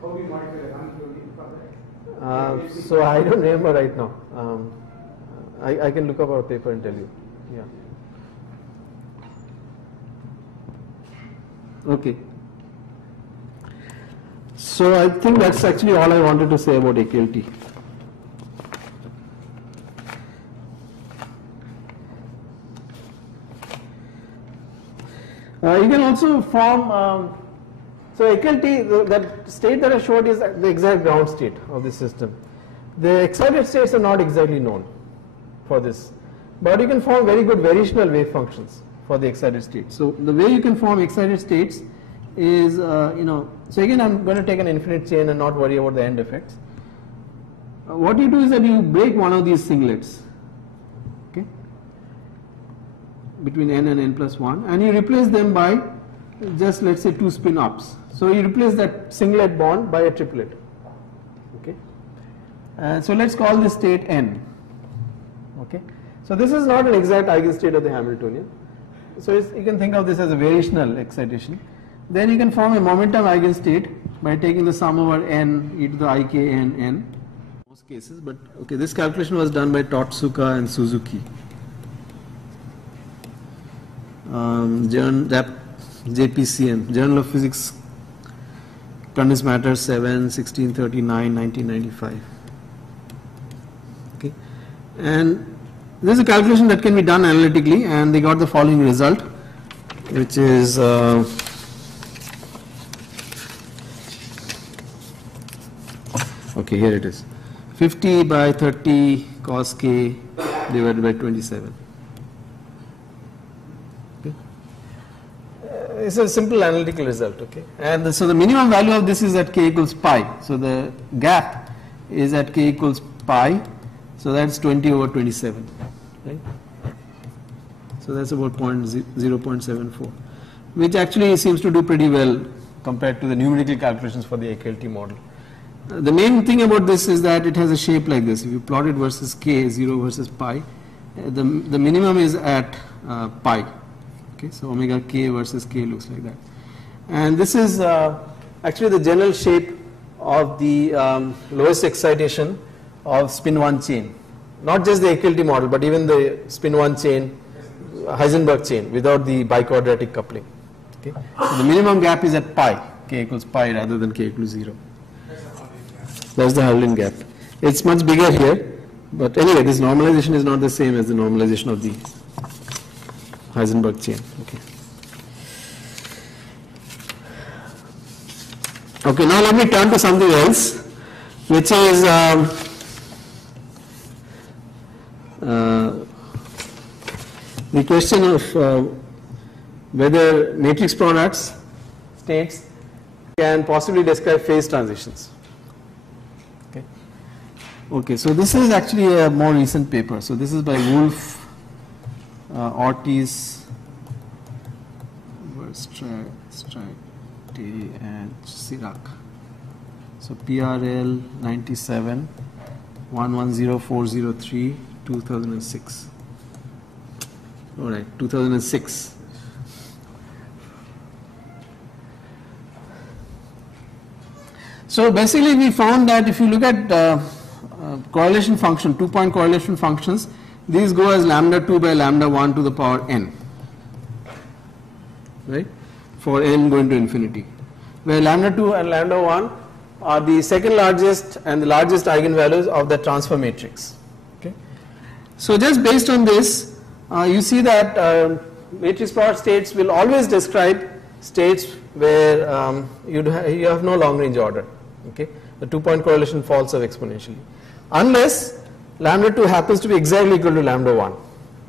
How we modify the Hamiltonian for that? So I don't remember right now. I can look up our paper and tell you. Yeah. Okay. So I think that's actually all I wanted to say about AKLT. You can also form, so AKLT, that state that I showed is the exact ground state of the system. The excited states are not exactly known for this, but you can form very good variational wave functions for the excited state. So the way you can form excited states is, so again I'm going to take an infinite chain and not worry about the end effects. What you do is that you break one of these singlets, okay, between n and n plus 1, and you replace them by just, let's say, 2 spin ups. So you replace that singlet bond by a triplet, okay. So let's call this state n, okay. So this is not an exact eigenstate of the Hamiltonian. So you can think of this as a variational excitation. Then you can form a momentum eigenstate by taking the sum over n e to the ik n n. Most cases, but okay, this calculation was done by Totsuka and Suzuki. JPCM, Journal of Physics, Condensed Matter 7, 1639, 1995. Okay, and this is a calculation that can be done analytically, and they got the following result, which is okay, here it is, 50 by 30 cos k divided by 27. Okay. It's a simple analytical result, okay. And so the minimum value of this is at k equals pi. So the gap is at k equals pi. So that's 20 over 27, right? So that's about 0.74, which actually seems to do pretty well compared to the numerical calculations for the AKLT model. The main thing about this is that it has a shape like this. If you plot it versus k, 0 versus pi, the minimum is at pi. Okay, so omega k versus k looks like that. And this is actually the general shape of the lowest excitation of spin 1 chain. Not just the AKLT model, but even the spin 1 chain, Heisenberg chain, without the biquadratic coupling. Okay, so the minimum gap is at pi, k equals pi rather than k equals 0. That's the Howland gap. It's much bigger here, but anyway, this normalization is not the same as the normalization of the Heisenberg chain. Okay. Okay, now let me turn to something else, which is the question of whether matrix products, states, can possibly describe phase transitions. Okay, so this is actually a more recent paper. So this is by Wolf, Ortiz, Strate, and Chirac. So PRL 97, 110403, 2006. All right, 2006. So basically, we found that if you look at correlation function, 2-point correlation functions, these go as lambda 2 by lambda 1 to the power n, right, for n going to infinity, where lambda 2 and lambda 1 are the second largest and the largest eigenvalues of the transfer matrix. Okay. So just based on this, you see that matrix product states will always describe states where you have no long range order. Okay. The 2-point correlation falls off exponentially, unless lambda 2 happens to be exactly equal to lambda 1.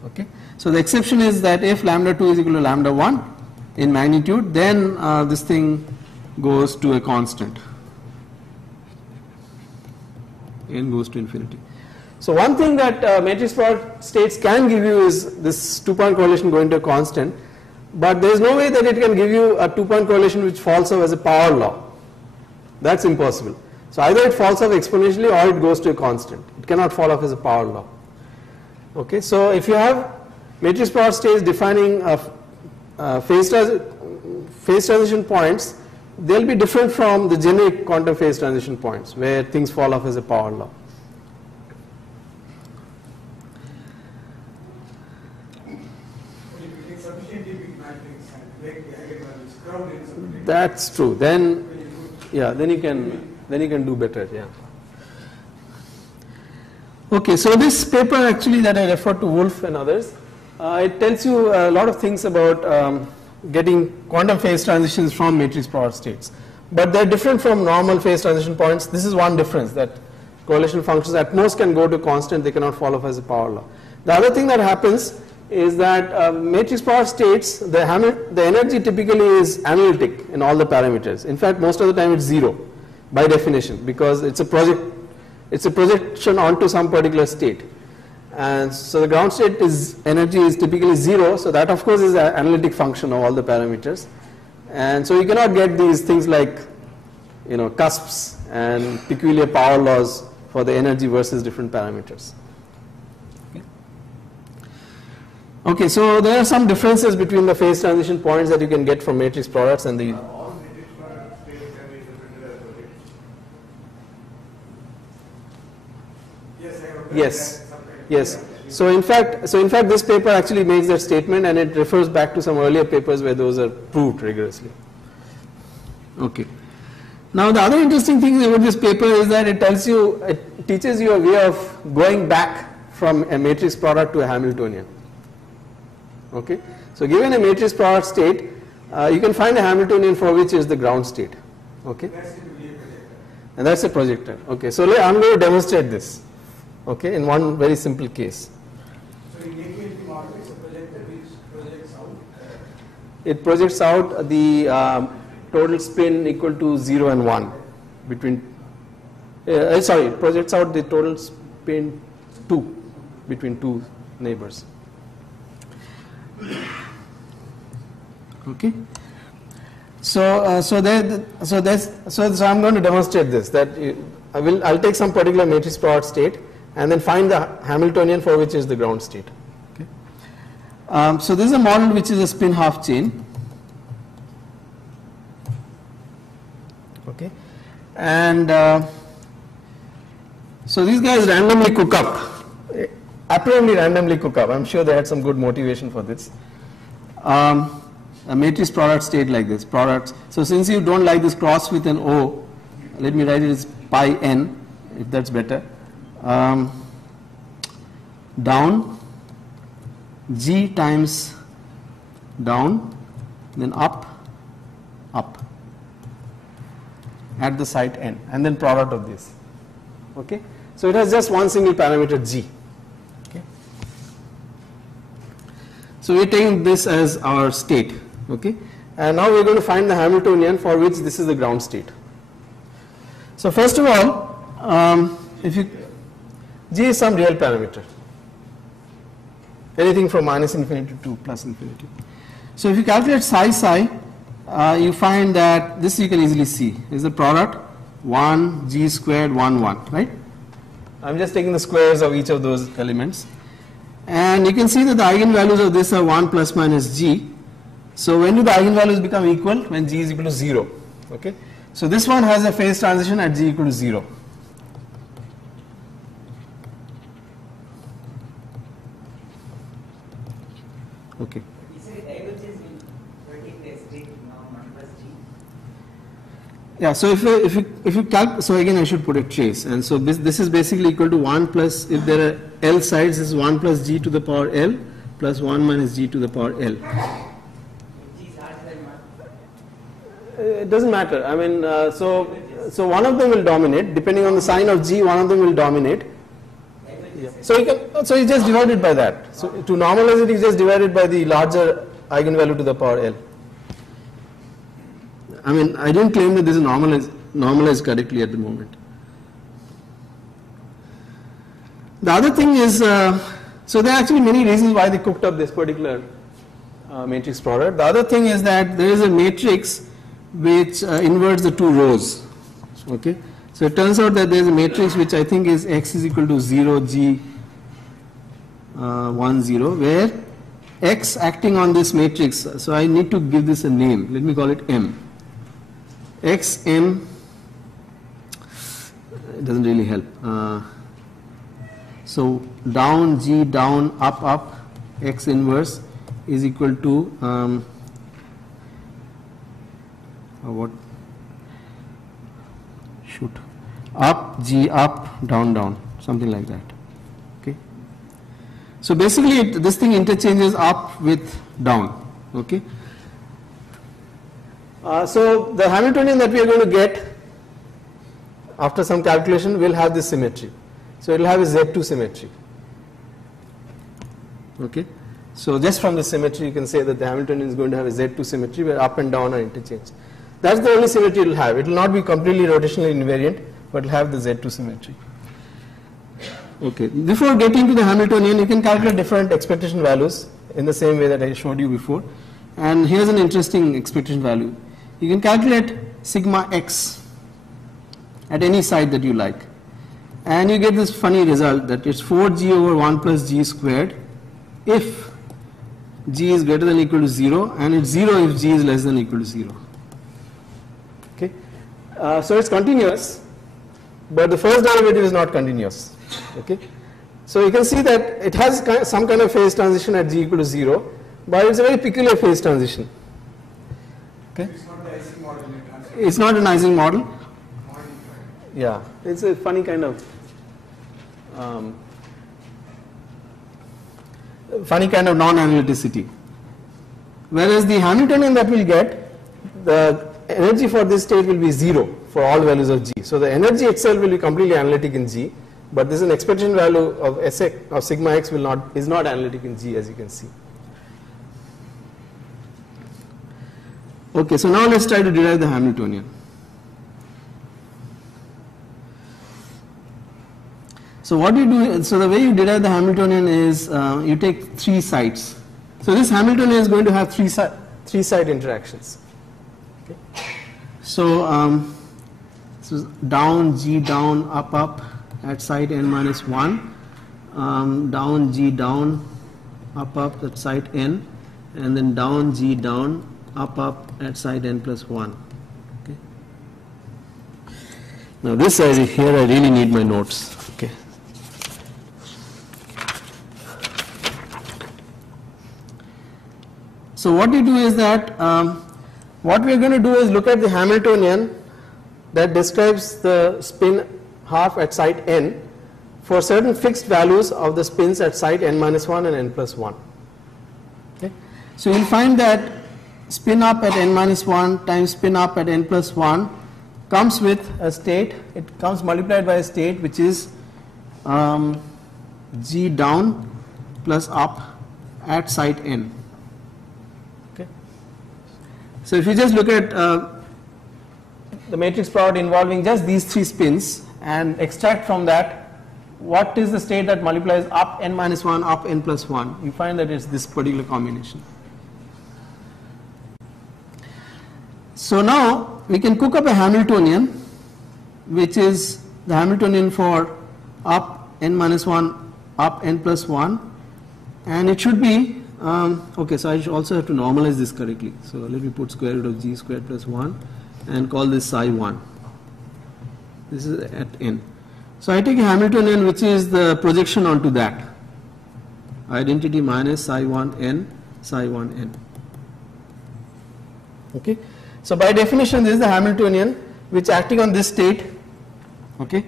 Okay. So the exception is that if lambda 2 is equal to lambda 1 in magnitude, then this thing goes to a constant, n goes to infinity. So one thing that matrix product states can give you is this 2-point correlation going to a constant, but there is no way that it can give you a 2-point correlation which falls off as a power law. That's impossible. So either it falls off exponentially or it goes to a constant. It cannot fall off as a power law. Okay, so if you have matrix product states defining phase transition points, they'll be different from the generic quantum phase transition points where things fall off as a power law. That's true. Then, yeah, then you can do better. Yeah. Okay, so this paper actually that I referred to Wolf and others, it tells you a lot of things about getting quantum phase transitions from matrix product states, but they're different from normal phase transition points. This is one difference, that correlation functions at most can go to constant, they cannot fall off as a power law. The other thing that happens is that matrix product states, the energy typically is analytic in all the parameters. In fact, most of the time it's 0 by definition, because it's a projection onto some particular state. And so the ground state energy is typically 0, so that of course is an analytic function of all the parameters. And so you cannot get these things like, cusps and peculiar power laws for the energy versus different parameters. Okay, so there are some differences between the phase transition points that you can get from matrix products and the. All matrix product states can be represented as projections. Yes. So in fact, this paper actually makes that statement, and it refers back to some earlier papers where those are proved rigorously. Okay. Now the other interesting thing about this paper is that it teaches you a way of going back from a matrix product to a Hamiltonian. Okay. So given a matrix product state, you can find a Hamiltonian for which is the ground state. Okay. And that's a projector. Okay. So I'm going to demonstrate this. Okay, in one very simple case. So in AKLP model, it's a projector which projects out. It projects out the total spin equal to 0 and 1 between. It projects out the total spin 2 between two neighbors. Okay. So I'm going to demonstrate this. I'll take some particular matrix product state and then find the Hamiltonian for which is the ground state. Okay. So this is a model which is a spin half chain. Okay. And so these guys randomly cook up, apparently randomly cook up. I'm sure they had some good motivation for this. A matrix product state like this, products. So since you don't like this cross with an O, let me write it as pi n, if that's better. Down, G times down, then up at the site n, and then product of this. Okay. So it has just one single parameter G. Okay. So we're taking this as our state. Okay. And now we're going to find the Hamiltonian for which this is the ground state. So first of all, G is some real parameter, anything from -infinity to +infinity. So if you calculate psi, you find that this you can easily see is the product 1 G squared 1 1, right? I'm just taking the squares of each of those elements, and you can see that the eigenvalues of this are 1 plus minus G. So when do the eigenvalues become equal? When G is equal to 0. Okay. So this one has a phase transition at G equal to 0. Okay. You say divergence will predict the state norm 1 plus G. Yeah. So if you calculate, so again I should put a trace, and so this is basically equal to 1 plus, if there are L sides, this is 1 plus G to the power L plus 1 minus G to the power L. G is larger than 1. It doesn't matter. I mean, so one of them will dominate depending on the sign of G. One of them will dominate. Yeah. So you just divide it by that. So to normalize it, you just divide it by the larger eigenvalue to the power L. I mean, I didn't claim that this is normalized correctly at the moment. The other thing is, so there are actually many reasons why they cooked up this particular matrix product. The other thing is that there is a matrix which inverts the two rows. Okay, so it turns out that there is a matrix which I think is X is equal to 0 G 1 0, where X acting on this matrix. So I need to give this a name. Let me call it M. X M. It doesn't really help. So down G down up X inverse is equal to what? Shoot. Up G up down something like that. Okay. So basically this thing interchanges up with down. Okay. So the Hamiltonian that we are going to get after some calculation will have this symmetry. So it will have a Z2 symmetry. Okay. So just from the symmetry you can say that the Hamiltonian is going to have a Z2 symmetry where up and down are interchanged. That's the only symmetry it will have. It will not be completely rotationally invariant, but it will have the Z2 symmetry. Okay. Before getting to the Hamiltonian, you can calculate different expectation values in the same way that I showed you before. And here's an interesting expectation value. You can calculate sigma x at any site that you like. And you get this funny result that it's 4g over 1 plus g squared if g is greater than or equal to 0, and it's 0 if g is less than or equal to 0. Okay. So it's continuous, but the first derivative is not continuous. Okay. So you can see that it has some kind of phase transition at g equal to 0, but it's a very peculiar phase transition. Okay. It's not an Ising model. Yeah, it's a funny kind of non-analyticity. Whereas the Hamiltonian that we'll get, the energy for this state will be 0 for all values of g. So the energy itself will be completely analytic in g, but this is an expectation value of Sx of sigma x is not analytic in g, as you can see. Okay, so now let's try to derive the Hamiltonian. So what you do, so the way you derive the Hamiltonian is you take 3 sites. So this Hamiltonian is going to have three side interactions. Okay. So, so down G down up at site n minus 1, down G down up at site n, and then down G down up at site n plus 1. Okay. Now this here I really need my notes. Okay. So what we do is that what we are going to do is look at the Hamiltonian that describes the spin half at site n for certain fixed values of the spins at site n minus 1 and n plus 1. Okay. So you will find that spin up at n minus 1 times spin up at n plus 1 comes with a state, it comes multiplied by a state which is G down plus up at site n. Okay. So if you just look at the matrix product involving just these 3 spins and extract from that what is the state that multiplies up n minus 1 up n plus 1, you find that it's this particular combination. So now we can cook up a Hamiltonian which is the Hamiltonian for up n minus 1 up n plus 1, and it should be okay, so I should also have to normalize this correctly. So let me put square root of g squared plus 1 and call this psi 1. This is at n. So I take a Hamiltonian which is the projection onto that identity minus psi 1 n psi 1 n. Okay. So by definition this is the Hamiltonian which acting on this state, okay,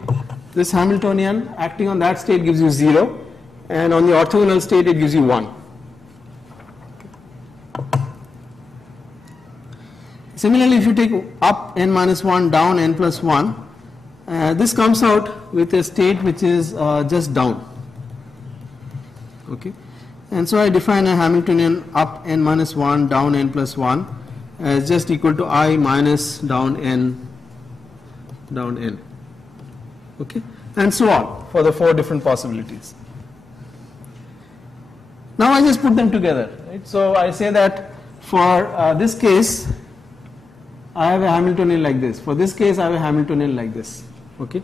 this Hamiltonian acting on that state gives you 0, and on the orthogonal state it gives you 1. Similarly, if you take up n minus 1 down n plus 1, this comes out with a state which is just down. Okay, and so I define a Hamiltonian up n minus 1 down n plus 1 as just equal to I minus down n down n. Okay, and so on for the 4 different possibilities. Now I just put them together, right? So I say that for this case, I have a Hamiltonian like this. For this case, I have a Hamiltonian like this. Okay.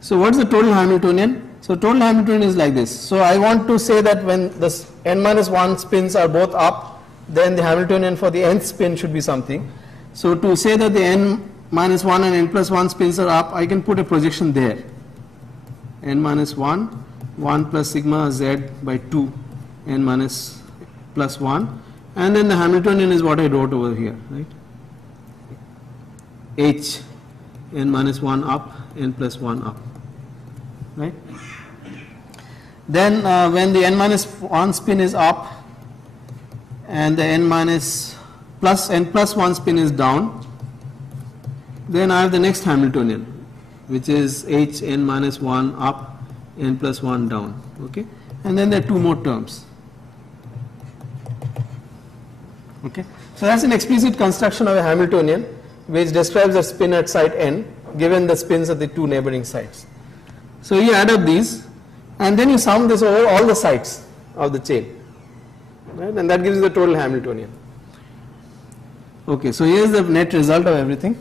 So what's the total Hamiltonian? So total Hamiltonian is like this. So I want to say that when the n minus 1 spins are both up, then the Hamiltonian for the nth spin should be something. So to say that the n minus 1 and n plus 1 spins are up, I can put a projection there. N minus 1, 1 plus sigma z by 2, n minus plus 1. And then the Hamiltonian is what I wrote over here, right? H, n minus 1 up, n plus 1 up, right? Then when the n minus 1 spin is up and the n plus 1 spin is down, then I have the next Hamiltonian, which is h n minus 1 up, n plus 1 down, okay? And then there are 2 more terms. Okay, so that's an explicit construction of a Hamiltonian which describes the spin at site n given the spins at the 2 neighboring sites. So you add up these and then you sum this over all the sites of the chain, right? And that gives you the total Hamiltonian. Okay, so here's the net result of everything.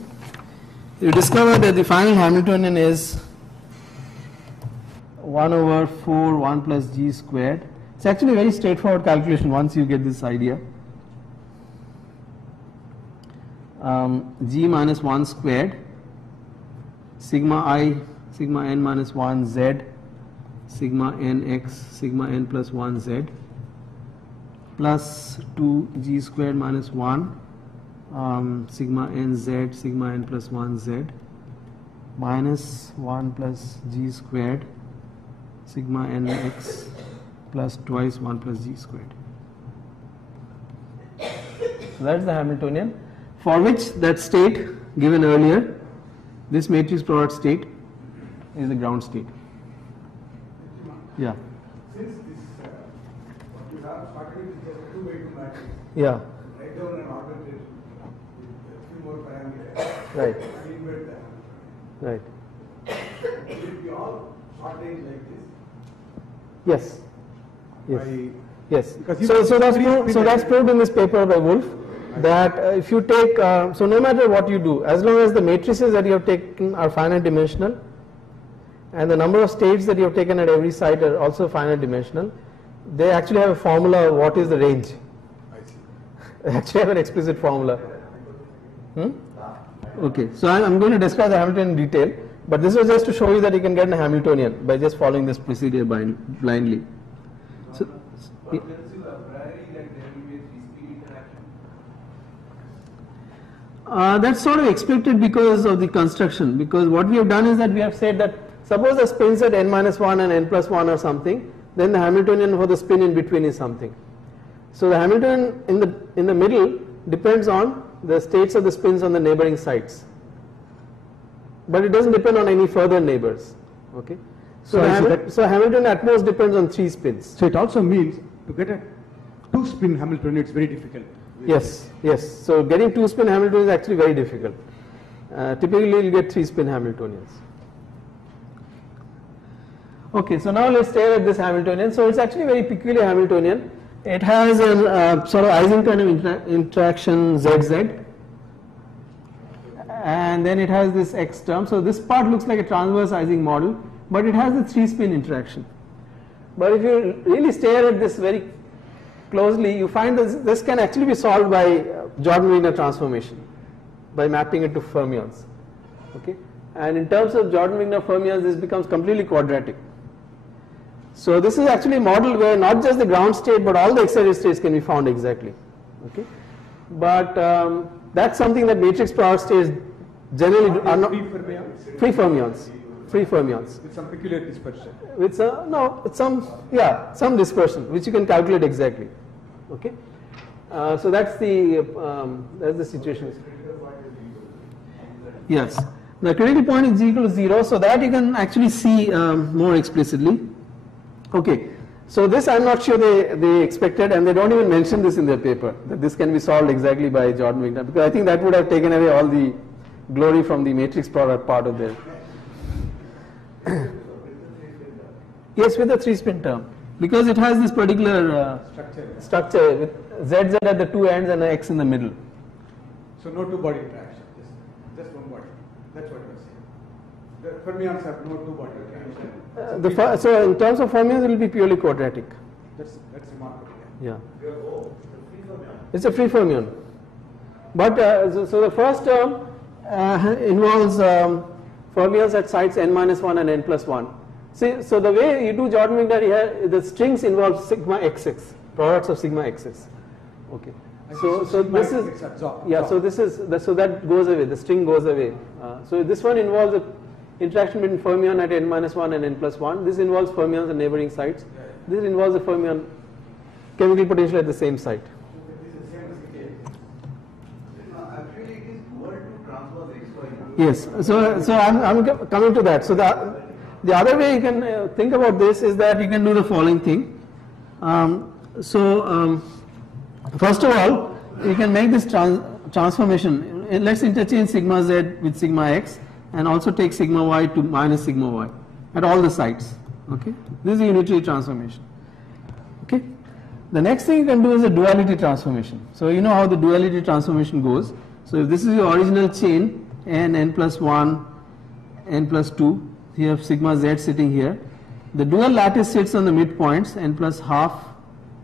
You discover that the final Hamiltonian is 1 over 4 1 plus g squared. It's actually a very straightforward calculation once you get this idea. G minus 1 squared sigma I sigma n minus 1 z sigma n x sigma n plus 1 z plus 2 g squared minus 1 sigma n z sigma n plus 1 z minus 1 plus g squared sigma n x plus twice 1 plus g squared. So that's the Hamiltonian, for which that state given earlier, this matrix product state, is the ground state. Yeah. Since this, what you have started with just a 2x2 matrix, Yeah. write down an augmentation with a few more parameters. Right. And invert that. Right. Will it be all short range like this? Yes. Yes. By, Yes. Because So that's proved in this paper by Wolf, that if you take, so no matter what you do, as long as the matrices that you have taken are finite dimensional and the number of states that you have taken at every site are also finite dimensional, they actually have a formula of what is the range. I see. They actually have an explicit formula. Okay, so I'm going to describe the Hamiltonian in detail, but this was just to show you that you can get a Hamiltonian by just following this procedure blindly. So, that's sort of expected because of the construction, because what we have done is that we have said that suppose the spins at n minus 1 and n plus 1 or something, then the Hamiltonian for the spin in between is something. So the Hamiltonian in the middle depends on the states of the spins on the neighboring sites, but it doesn't depend on any further neighbors. Okay, so Hamiltonian at most depends on 3 spins. So it also means to get a 2-spin Hamiltonian, it's very difficult. Yes, yes. So getting 2-spin Hamiltonian is actually very difficult. Typically, you'll get 3-spin Hamiltonians. Okay, so now let's stare at this Hamiltonian. So it's actually a very peculiar Hamiltonian. It has a sort of Ising kind of interaction ZZ, and then it has this X term. So this part looks like a transverse Ising model, but it has the 3-spin interaction. But if you really stare at this very closely, you find that this can actually be solved by Jordan-Wigner transformation, by mapping it to fermions. Okay, and in terms of Jordan-Wigner fermions, this becomes completely quadratic. So this is actually a model where not just the ground state but all the excited states can be found exactly. Okay, but that's something that matrix product states generally are not free fermions. Free fermions with some peculiar dispersion. With some dispersion which you can calculate exactly. Okay, so that's the situation. Yes, the critical point is g equal to 0, so that you can actually see more explicitly. Okay, so this I'm not sure they expected, and they don't even mention this in their paper, that this can be solved exactly by Jordan-Wigner, because I think that would have taken away all the glory from the matrix product part of their Yes, with the 3-spin term, because it has this particular structure with ZZ at the two ends and an X in the middle. So no two-body interaction, just one body. That's what you're saying. The fermions have no two-body interaction. So in terms of fermions, it will be purely quadratic. That's remarkable. Yeah. It's a free fermion. But so the first term involves fermions at sites n-1 and n+1. See, so the way you do Jordan-Wigner here, the strings involve sigma xx, products of sigma xx. Okay. So this is so this is so that goes away. The string goes away. So this one involves the interaction between fermion at n-1 and n+1. This involves fermions at neighboring sites. This involves the fermion chemical potential at the same site. Actually, it is dual to transpose XY. Yes. So I'm coming to that. So the other way you can think about this is that you can do the following thing. First of all, you can make this transformation. Let's interchange sigma z with sigma x and also take sigma y to minus sigma y at all the sites. Okay, this is a unitary transformation. Okay, the next thing you can do is a duality transformation. So you know how the duality transformation goes. So if this is your original chain n+1, n+2, you have sigma z sitting here. The dual lattice sits on the midpoints n+half,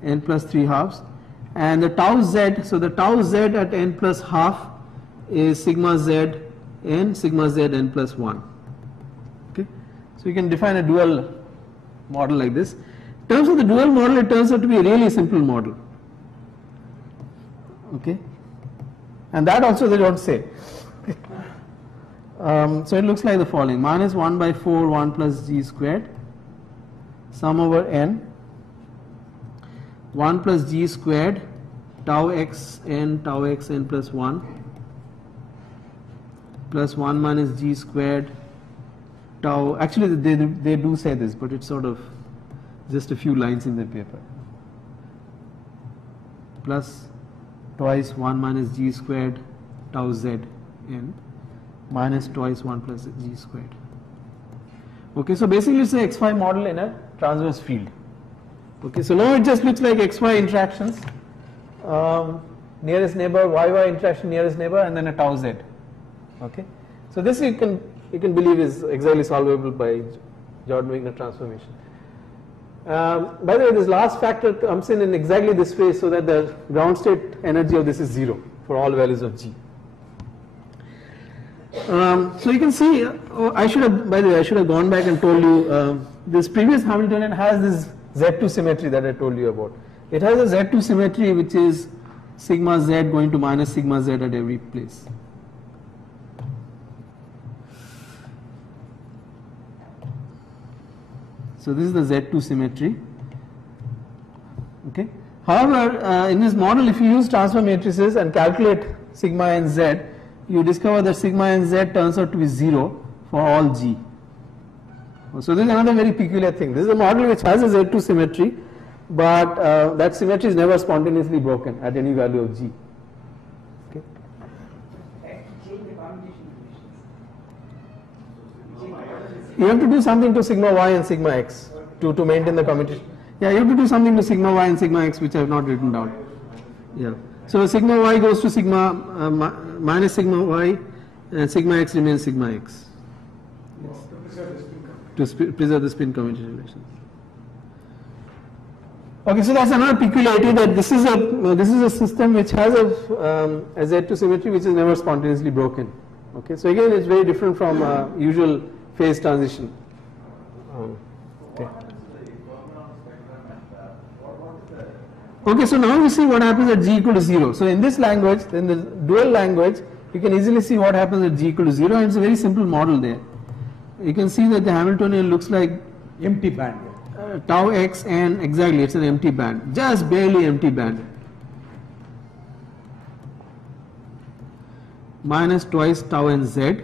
n+3 halves, and the tau z. So the tau z at n+half is sigma z n n+1. Okay, so you can define a dual model like this. In terms of the dual model, it turns out to be a really simple model. Okay, and that also they don't say. So it looks like the following: minus 1 by 4 1 plus g squared sum over n 1 plus g squared tau x n plus 1 plus 1 minus g squared tau. Actually they do say this, but it's sort of just a few lines in the paper, plus twice 1 minus g squared tau z n minus twice 1 plus g squared. Okay, so basically it's a xy model in a transverse field. Okay, so now it just looks like xy interactions, nearest neighbor, yy interaction nearest neighbor, and then a tau z. Okay, so this you can believe is exactly solvable by Jordan-Wigner transformation. By the way, this last factor comes in exactly this way, so that the ground state energy of this is 0 for all values of g. So you can see, by the way, I should have gone back and told you this previous Hamiltonian has this Z2 symmetry that I told you about. It has a Z2 symmetry which is sigma z going to minus sigma z at every place. So this is the Z2 symmetry. Okay. However, in this model, if you use transfer matrices and calculate sigma and z, you discover that sigma and z turns out to be 0 for all g. So this is another very peculiar thing. This is a model which has a Z2 symmetry, but that symmetry is never spontaneously broken at any value of g. Okay. Change the combination conditions. You have to do something to sigma y and sigma x to maintain the commutation. Yeah, you have to do something to sigma y and sigma x, which I have not written down. Yeah. So sigma y goes to sigma minus sigma y, and sigma x remains sigma x. Yes. To preserve the spin commutation relation. Okay, so that's another peculiarity, that this is a system which has a Z2 symmetry which is never spontaneously broken. Okay, so again it's very different from usual phase transition. Okay. Okay, so now we see what happens at g equal to 0. So in this language, in the dual language, you can easily see what happens at g equal to 0, and it's a very simple model there. You can see that the Hamiltonian looks like empty band. Tau x and exactly it's an empty band, just barely empty band. Minus twice tau and z.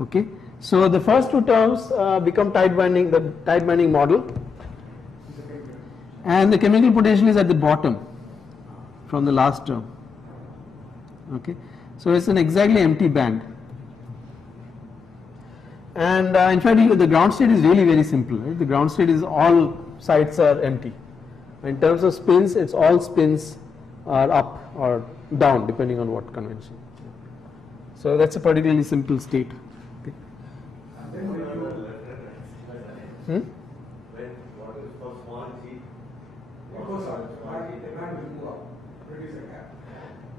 Okay, so the first two terms become tight binding, the tight binding model, and the chemical potential is at the bottom from the last term. Okay, so it's an exactly empty band. And in fact, the ground state is really very simple. Right? The ground state is all sites are empty. In terms of spins, it's all spins are up or down depending on what convention. So that's a particularly simple state. Okay. Hmm?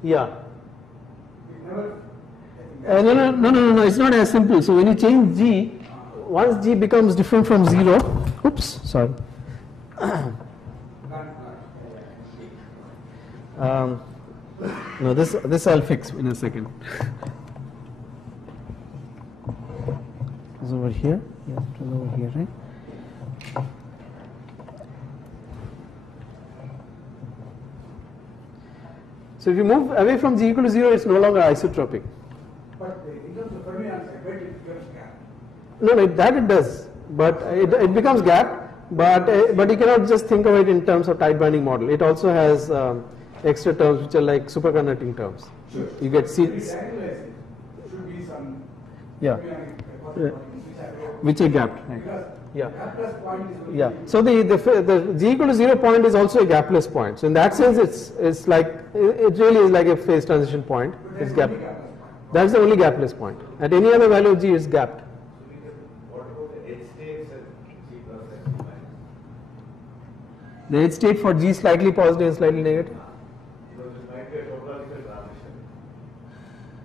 Yeah. No, it's not as simple. So when you change G, once G becomes different from 0, oops, sorry. No, this I'll fix in a second. It's over here. Yeah, it was over here, right? So if you move away from G equal to 0, it's no longer isotropic. But in terms of Fermi answer, where it becomes gap. No, that it does, but it becomes gap. But you cannot just think of it in terms of tight binding model. It also has extra terms which are like superconducting terms. Sure. You get Should seats. be some Yeah. Which are gapped. Right. Because Yeah. gapless point is only Yeah. So the G equal to 0 point is also a gapless point. So in that sense, it's like it really is like a phase transition point. It's gap. That's the only gapless point. At any other value of G, it's gapped. What about the edge states at G plus X minus? The edge state for G slightly positive and slightly negative. Because it might be a topological transition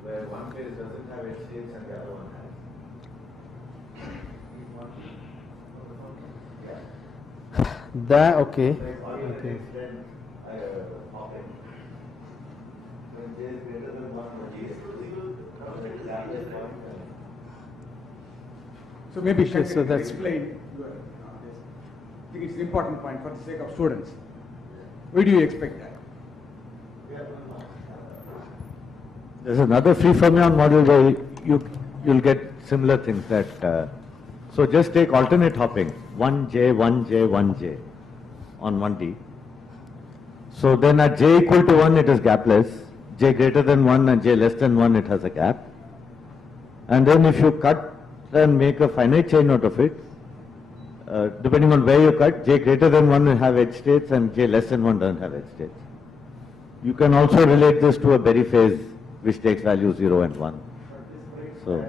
where one phase doesn't have edge states and the other one has. That okay. Okay. Hopping. When J is greater than 1, but G is So maybe Okay, Shankar so can that's- explain your, this. I think it's an important point for the sake of students. Why do you expect that? There's another free fermion model where you'll get similar things that so just take alternate hopping 1J 1J 1J on 1D. So then at J equal to 1 it is gapless, J greater than 1 and J less than 1 it has a gap. And then if you cut and make a finite chain out of it, depending on where you cut, J greater than 1 will have edge states and J less than 1 doesn't have edge states. You can also relate this to a Berry phase which takes values 0 and 1. So,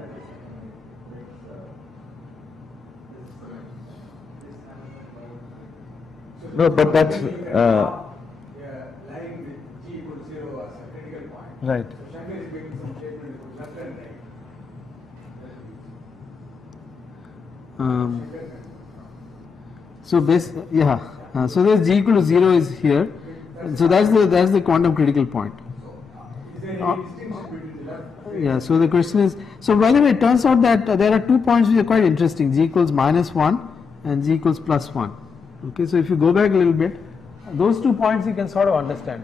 no, but that's Lying with G equal to 0 as a critical point. Right. So Shankar is making some statement with left and right. So so this G equal to 0 is here. So that's the quantum critical point. Is there any distinction between the left? Yeah. So the question is, so by the way, it turns out that there are 2 points which are quite interesting. G equals -1 and G equals +1. Okay. So if you go back a little bit, those 2 points you can sort of understand.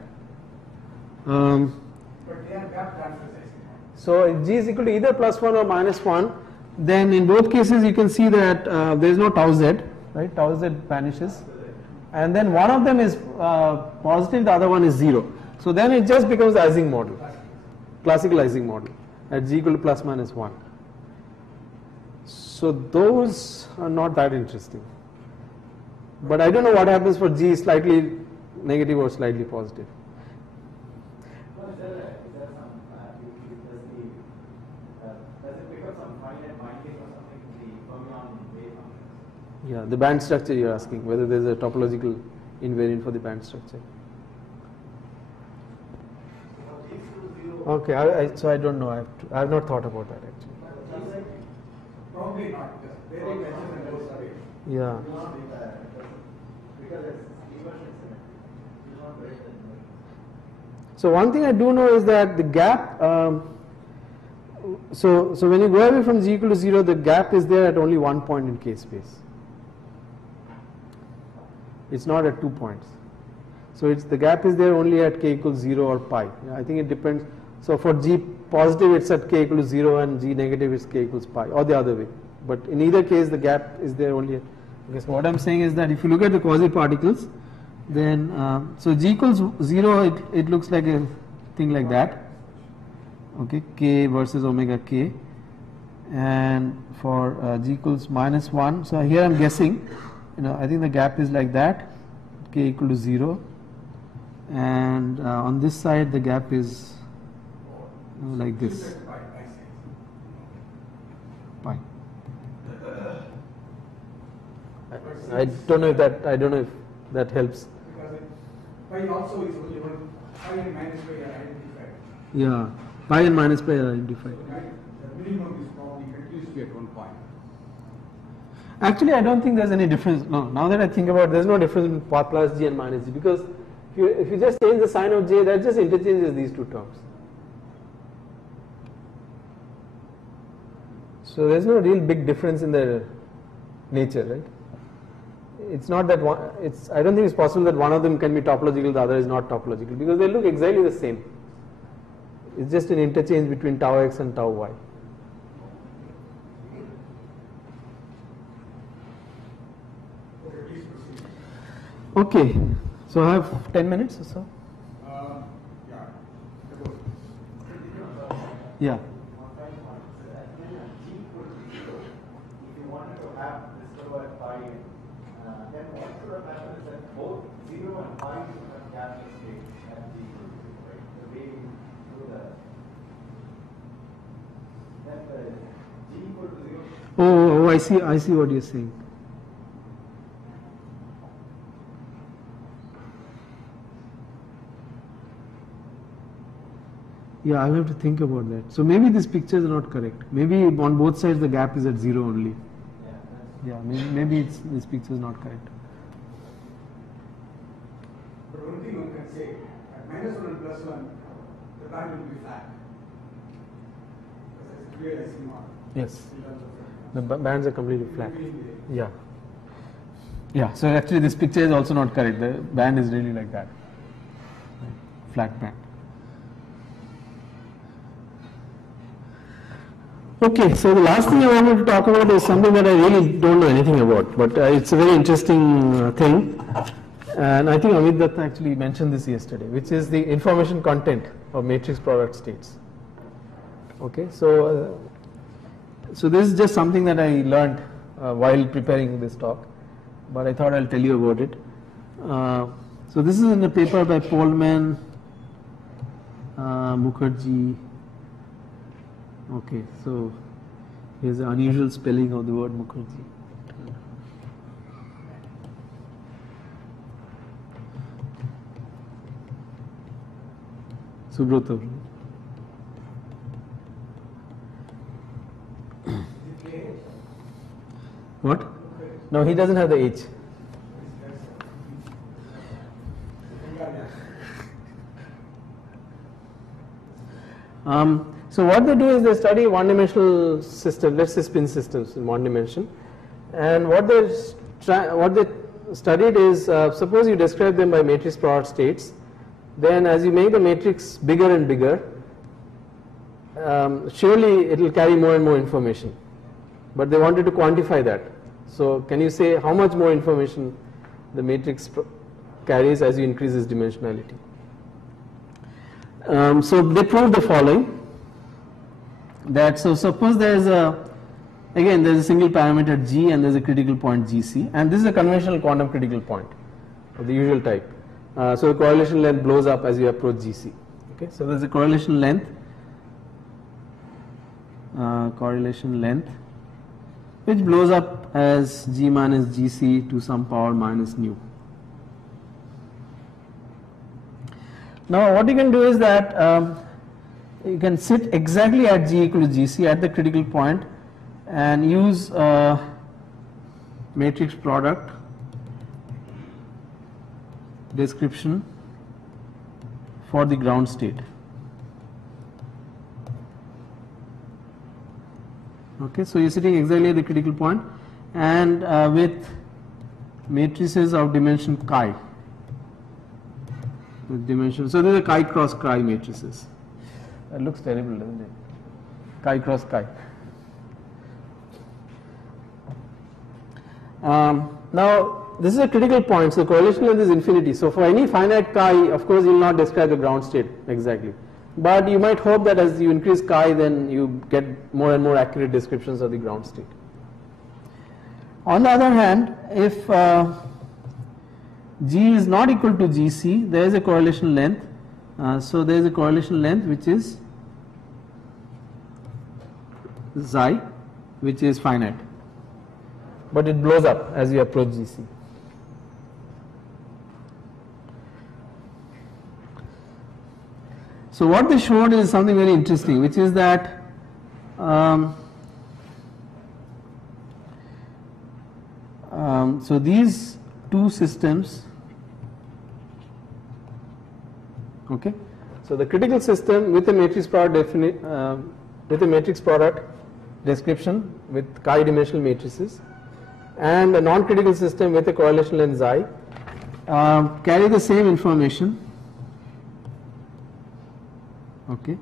But they are gap transversalizing. So if G is equal to either +1 or -1, then in both cases you can see that there is no tau z, right? Tau z vanishes, and then one of them is positive, the other one is 0. So then it just becomes the Ising model, classical Ising model at G equal to ±1. So those are not that interesting. But I don't know what happens for G slightly negative or slightly positive. Is there some, does it pick up some finite binding or something in the fermion wave functions? Yeah, the band structure you're asking, whether there's a topological invariant for the band structure. Okay, so I don't know. I have not thought about that actually. Probably not, because varying edges and those are it. Yeah. So one thing I do know is that the gap. So when you go away from G equal to 0, the gap is there at only 1 point in K space. It's not at 2 points. So the gap is there only at K equals 0 or pi. I think it depends. So for G positive, it's at K equal to 0, and G negative is K equals pi, or the other way. But in either case, the gap is there only at. Okay, so what I'm saying is that if you look at the quasi-particles, then so G equals 0, it looks like a thing like that. Okay, K versus omega K, and for g equals -1. So here I'm guessing, I think the gap is like that, k equal to 0, and on this side the gap is like this, pi. I don't know if that helps. Because pi also is only one, pi and minus pi are identified. Yeah, pi and minus pi are identified. Right? The minimum is probably continuously at one point. Actually, I don't think there's any difference. No, now that I think about it, there's no difference between plus g and minus g, because if you just change the sign of j, that just interchanges these two terms. So there's no real big difference in their nature, right? It's not that one, I don't think it's possible that one of them can be topological, the other is not topological, because they look exactly the same. It's just an interchange between tau x and tau y. Okay, so I have 10 minutes or so. Yeah. If you wanted to have this sort of pi, then what sort of happens is that both 0 and pi have capital state at g equal to 0, right? The way you do that. Then the g equal to 0. Oh, I see what you're saying. Yeah, I'll have to think about that. So maybe these pictures are not correct. Maybe on both sides the gap is at 0 only. Yeah, maybe this picture is not correct. But one thing one can say, at -1 and +1, the band will be flat. Because it's clear as you are. Yes. In terms of The bands are completely flat. Between the- Yeah. Yeah, so actually this picture is also not correct. The band is really like that. Flat band. Okay, so the last thing I wanted to talk about is something that I really don't know anything about, but it's a very interesting thing. And I think Amit Datta actually mentioned this yesterday, which is the information content of matrix product states. Okay, so this is just something that I learned while preparing this talk, but I thought I'll tell you about it. So this is in a paper by Polman, Mukherjee. Okay, so here's the unusual spelling of the word Mukherjee. Subrata. What? No, he doesn't have the H. So what they do is they study one-dimensional systems, let's say spin systems in one dimension, and what they studied is suppose you describe them by matrix product states. Then as you make the matrix bigger and bigger, surely it will carry more and more information. But they wanted to quantify that. So can you say how much more information the matrix carries as you increase its dimensionality? So they proved the following, that so suppose there is again there is a single parameter g and there is a critical point gc, and this is a conventional quantum critical point of the usual type. So the correlation length blows up as you approach gc. Okay, so there is a correlation length which blows up as g minus gc to some power minus nu. Now what you can do is that you can sit exactly at g equal to gc at the critical point and use matrix product description for the ground state. Okay, so you're sitting exactly at the critical point and with matrices of dimension chi. With dimension, so these are chi cross chi matrices. That looks terrible, doesn't it? Chi cross chi. Now this is a critical point, so correlation length is infinity. So for any finite chi, of course you will not describe the ground state exactly. but you might hope that as you increase chi, then you get more and more accurate descriptions of the ground state. On the other hand, if G is not equal to Gc, there is a correlation length. So there is a correlation length which is xi, which is finite, but it blows up as you approach Gc. So what they showed is something very interesting, which is that so these two systems, okay, so the critical system with a matrix product description with chi-dimensional matrices, and a non-critical system with a correlation length xi carry the same information. Okay.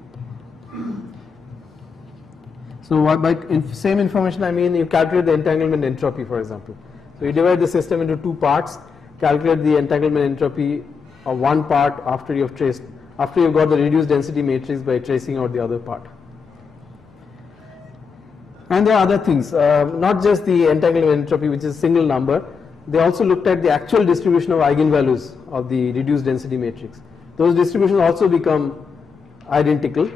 So what by same information I mean you calculate the entanglement entropy, for example. So you divide the system into two parts, calculate the entanglement entropy of one part after you've got the reduced density matrix by tracing out the other part. And there are other things, not just the entanglement entropy, which is a single number. They also looked at the actual distribution of eigenvalues of the reduced density matrix. Those distributions also become identical,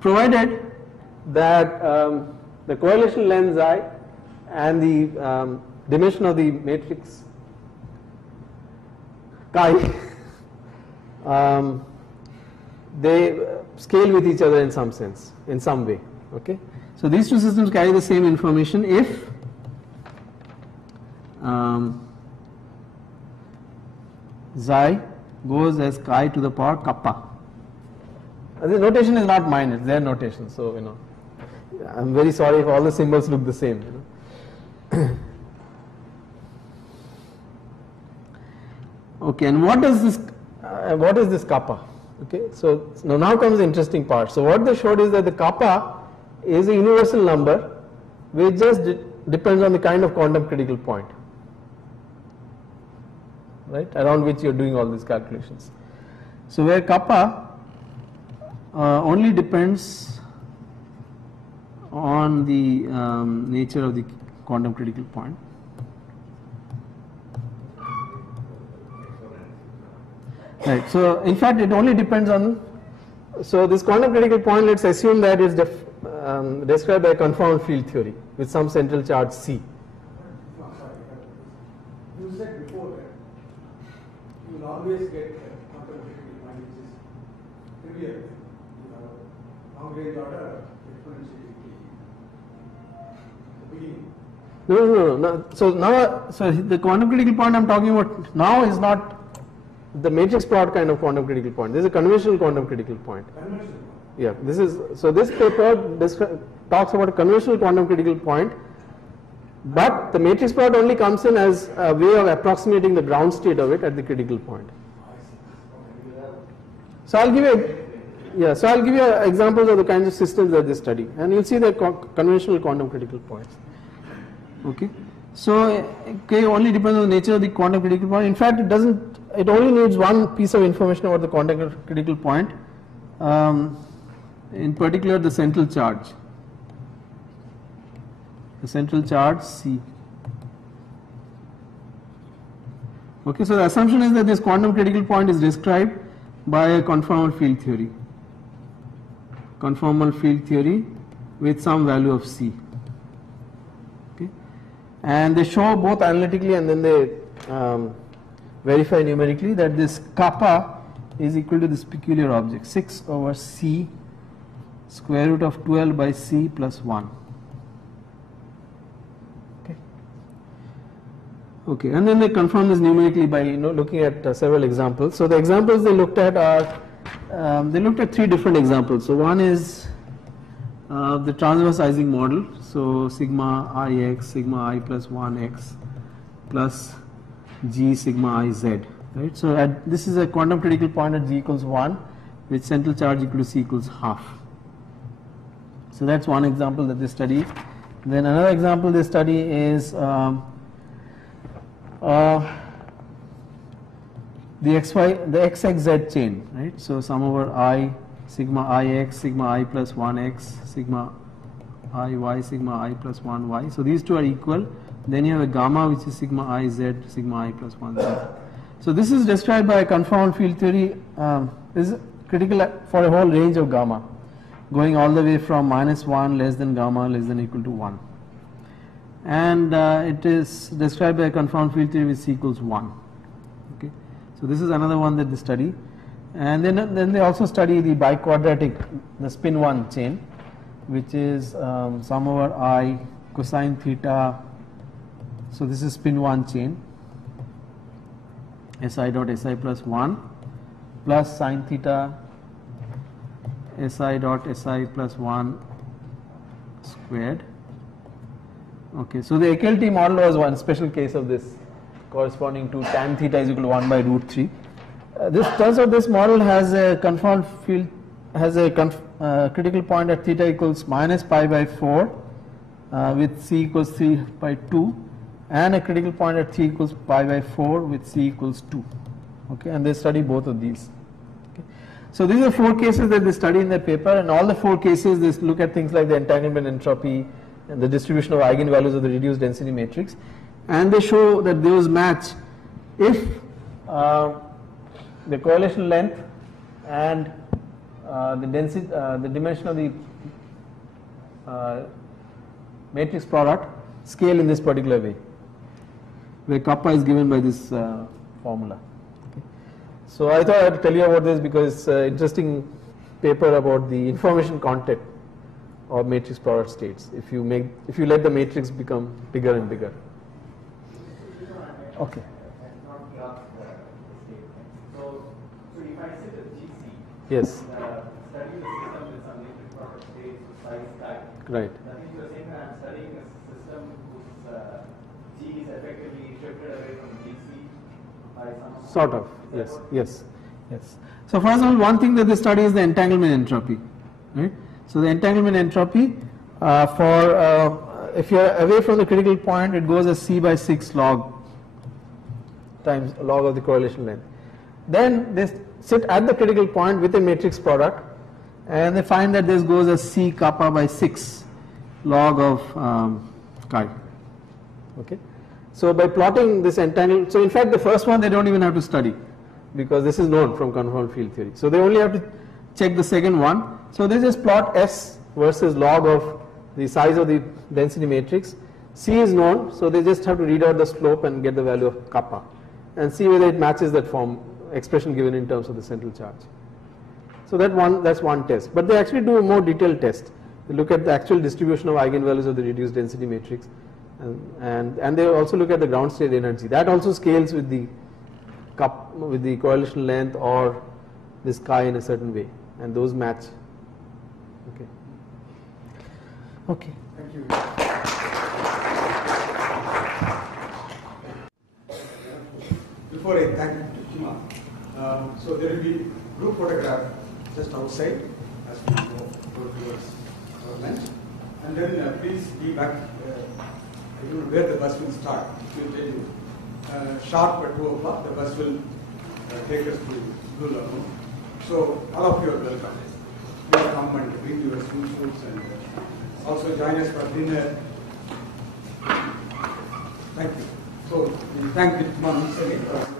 provided that the correlation length xi and the dimension of the matrix chi they scale with each other in some sense, in some way. Okay, so these two systems carry the same information if xi goes as chi to the power kappa. The notation is not mine; it's their notation. So I'm very sorry if all the symbols look the same. Okay, and what is this kappa? Okay, so now comes the interesting part. So what they showed is that the kappa is a universal number which just depends on the kind of quantum critical point, right, around which you are doing all these calculations. So where kappa only depends on the nature of the quantum critical point. Right. So in fact, it only depends on. So this quantum critical point, let's assume that is described by a conformal field theory with some central charge C. You said before that you will always get a quantum critical point which is trivial, long range order exponentially beginning. No. So the quantum critical point I'm talking about now is not the matrix product kind of quantum critical point. This is a conventional quantum critical point. Yeah, this paper talks about a conventional quantum critical point, but the matrix product only comes in as a way of approximating the ground state of it at the critical point. So I'll give you examples of the kinds of systems that they study, and you'll see the conventional quantum critical points. Okay. So K only depends on the nature of the quantum critical point. In fact, it only needs one piece of information about the quantum critical point, in particular the central charge. The central charge C. Okay, so the assumption is that this quantum critical point is described by a conformal field theory. Conformal field theory with some value of C. And they show both analytically and then they verify numerically that this kappa is equal to this peculiar object 6 over C square root of 12 by C plus 1. Okay, and then they confirm this numerically by looking at several examples. So the examples they looked at are they looked at three different examples. So one is the transverse Ising model. So sigma ix, sigma I plus 1x plus g sigma I z. Right. So this is a quantum critical point at g equals 1 with central charge equal to c equals half. So that's one example that they study. Then another example they study is the xxz chain, right? So sum over I, sigma ix, sigma I plus 1x, sigma iy, sigma I plus 1y. So these two are equal. Then you have a gamma which is sigma iz, sigma I plus 1z. So this is described by confound field theory. This is critical for a whole range of gamma, going all the way from -1 less than gamma less than equal to 1. And it is described by a confound field theory with C equals 1. Okay. So this is another one that they study. And then they also study the biquadratic, the spin 1 chain, which is sum over I cosine theta. So this is spin 1 chain, Si dot Si plus 1 plus sine theta Si dot Si plus 1 squared. Okay, so the AKLT model was one special case of this, corresponding to tan theta is equal to 1 by root 3. This turns out this model has a confound field, has a critical point at theta equals minus pi by 4 with C equals 3 by 2, and a critical point at C equals pi by 4 with C equals 2. Okay, and they study both of these. Okay. So these are 4 cases that they study in their paper, and all the 4 cases they look at things like the entanglement entropy and the distribution of eigenvalues of the reduced density matrix, and they show that those match if the correlation length and the density, the dimension of the matrix product scale in this particular way, where kappa is given by this formula. Okay. So I thought I would tell you about this because it's an interesting paper about the information content of matrix product states. If you let the matrix become bigger and bigger. Okay. So if I sit at GC, Yes. study the system with some matrix product states with size guide. Right. That means you're saying that I'm studying a system whose G is effectively shifted away from GC by some Sort of. Yes. Yes. Yes. So for example, one thing that they study is the entanglement entropy. Right. So the entanglement entropy if you're away from the critical point, it goes as C by 6 log times log of the correlation length. Then they sit at the critical point with a matrix product, and they find that this goes as C kappa by 6 log of chi. Okay. So by plotting this entanglement, so in fact the first one they don't even have to study because this is known from confound field theory. So they only have to check the second one. So they just plot S versus log of the size of the density matrix. C is known, so they just have to read out the slope and get the value of kappa and see whether it matches that form expression given in terms of the central charge. So that's one test. But they actually do a more detailed test. They look at the actual distribution of eigenvalues of the reduced density matrix, and they also look at the ground state energy. That also scales with the correlation length or this chi in a certain way, and those match. Okay. Okay. Thank you. Before I thank Kima, so there will be group photograph just outside as we go towards our lunch, and then please be back. I don't know where the bus will start. It will tell you sharp at 2 o'clock. The bus will take us to Blue Lagoon. So all of you are welcome. Please come and bring your swimsuits and also join us for dinner. Thank you. So we thank Kima once again for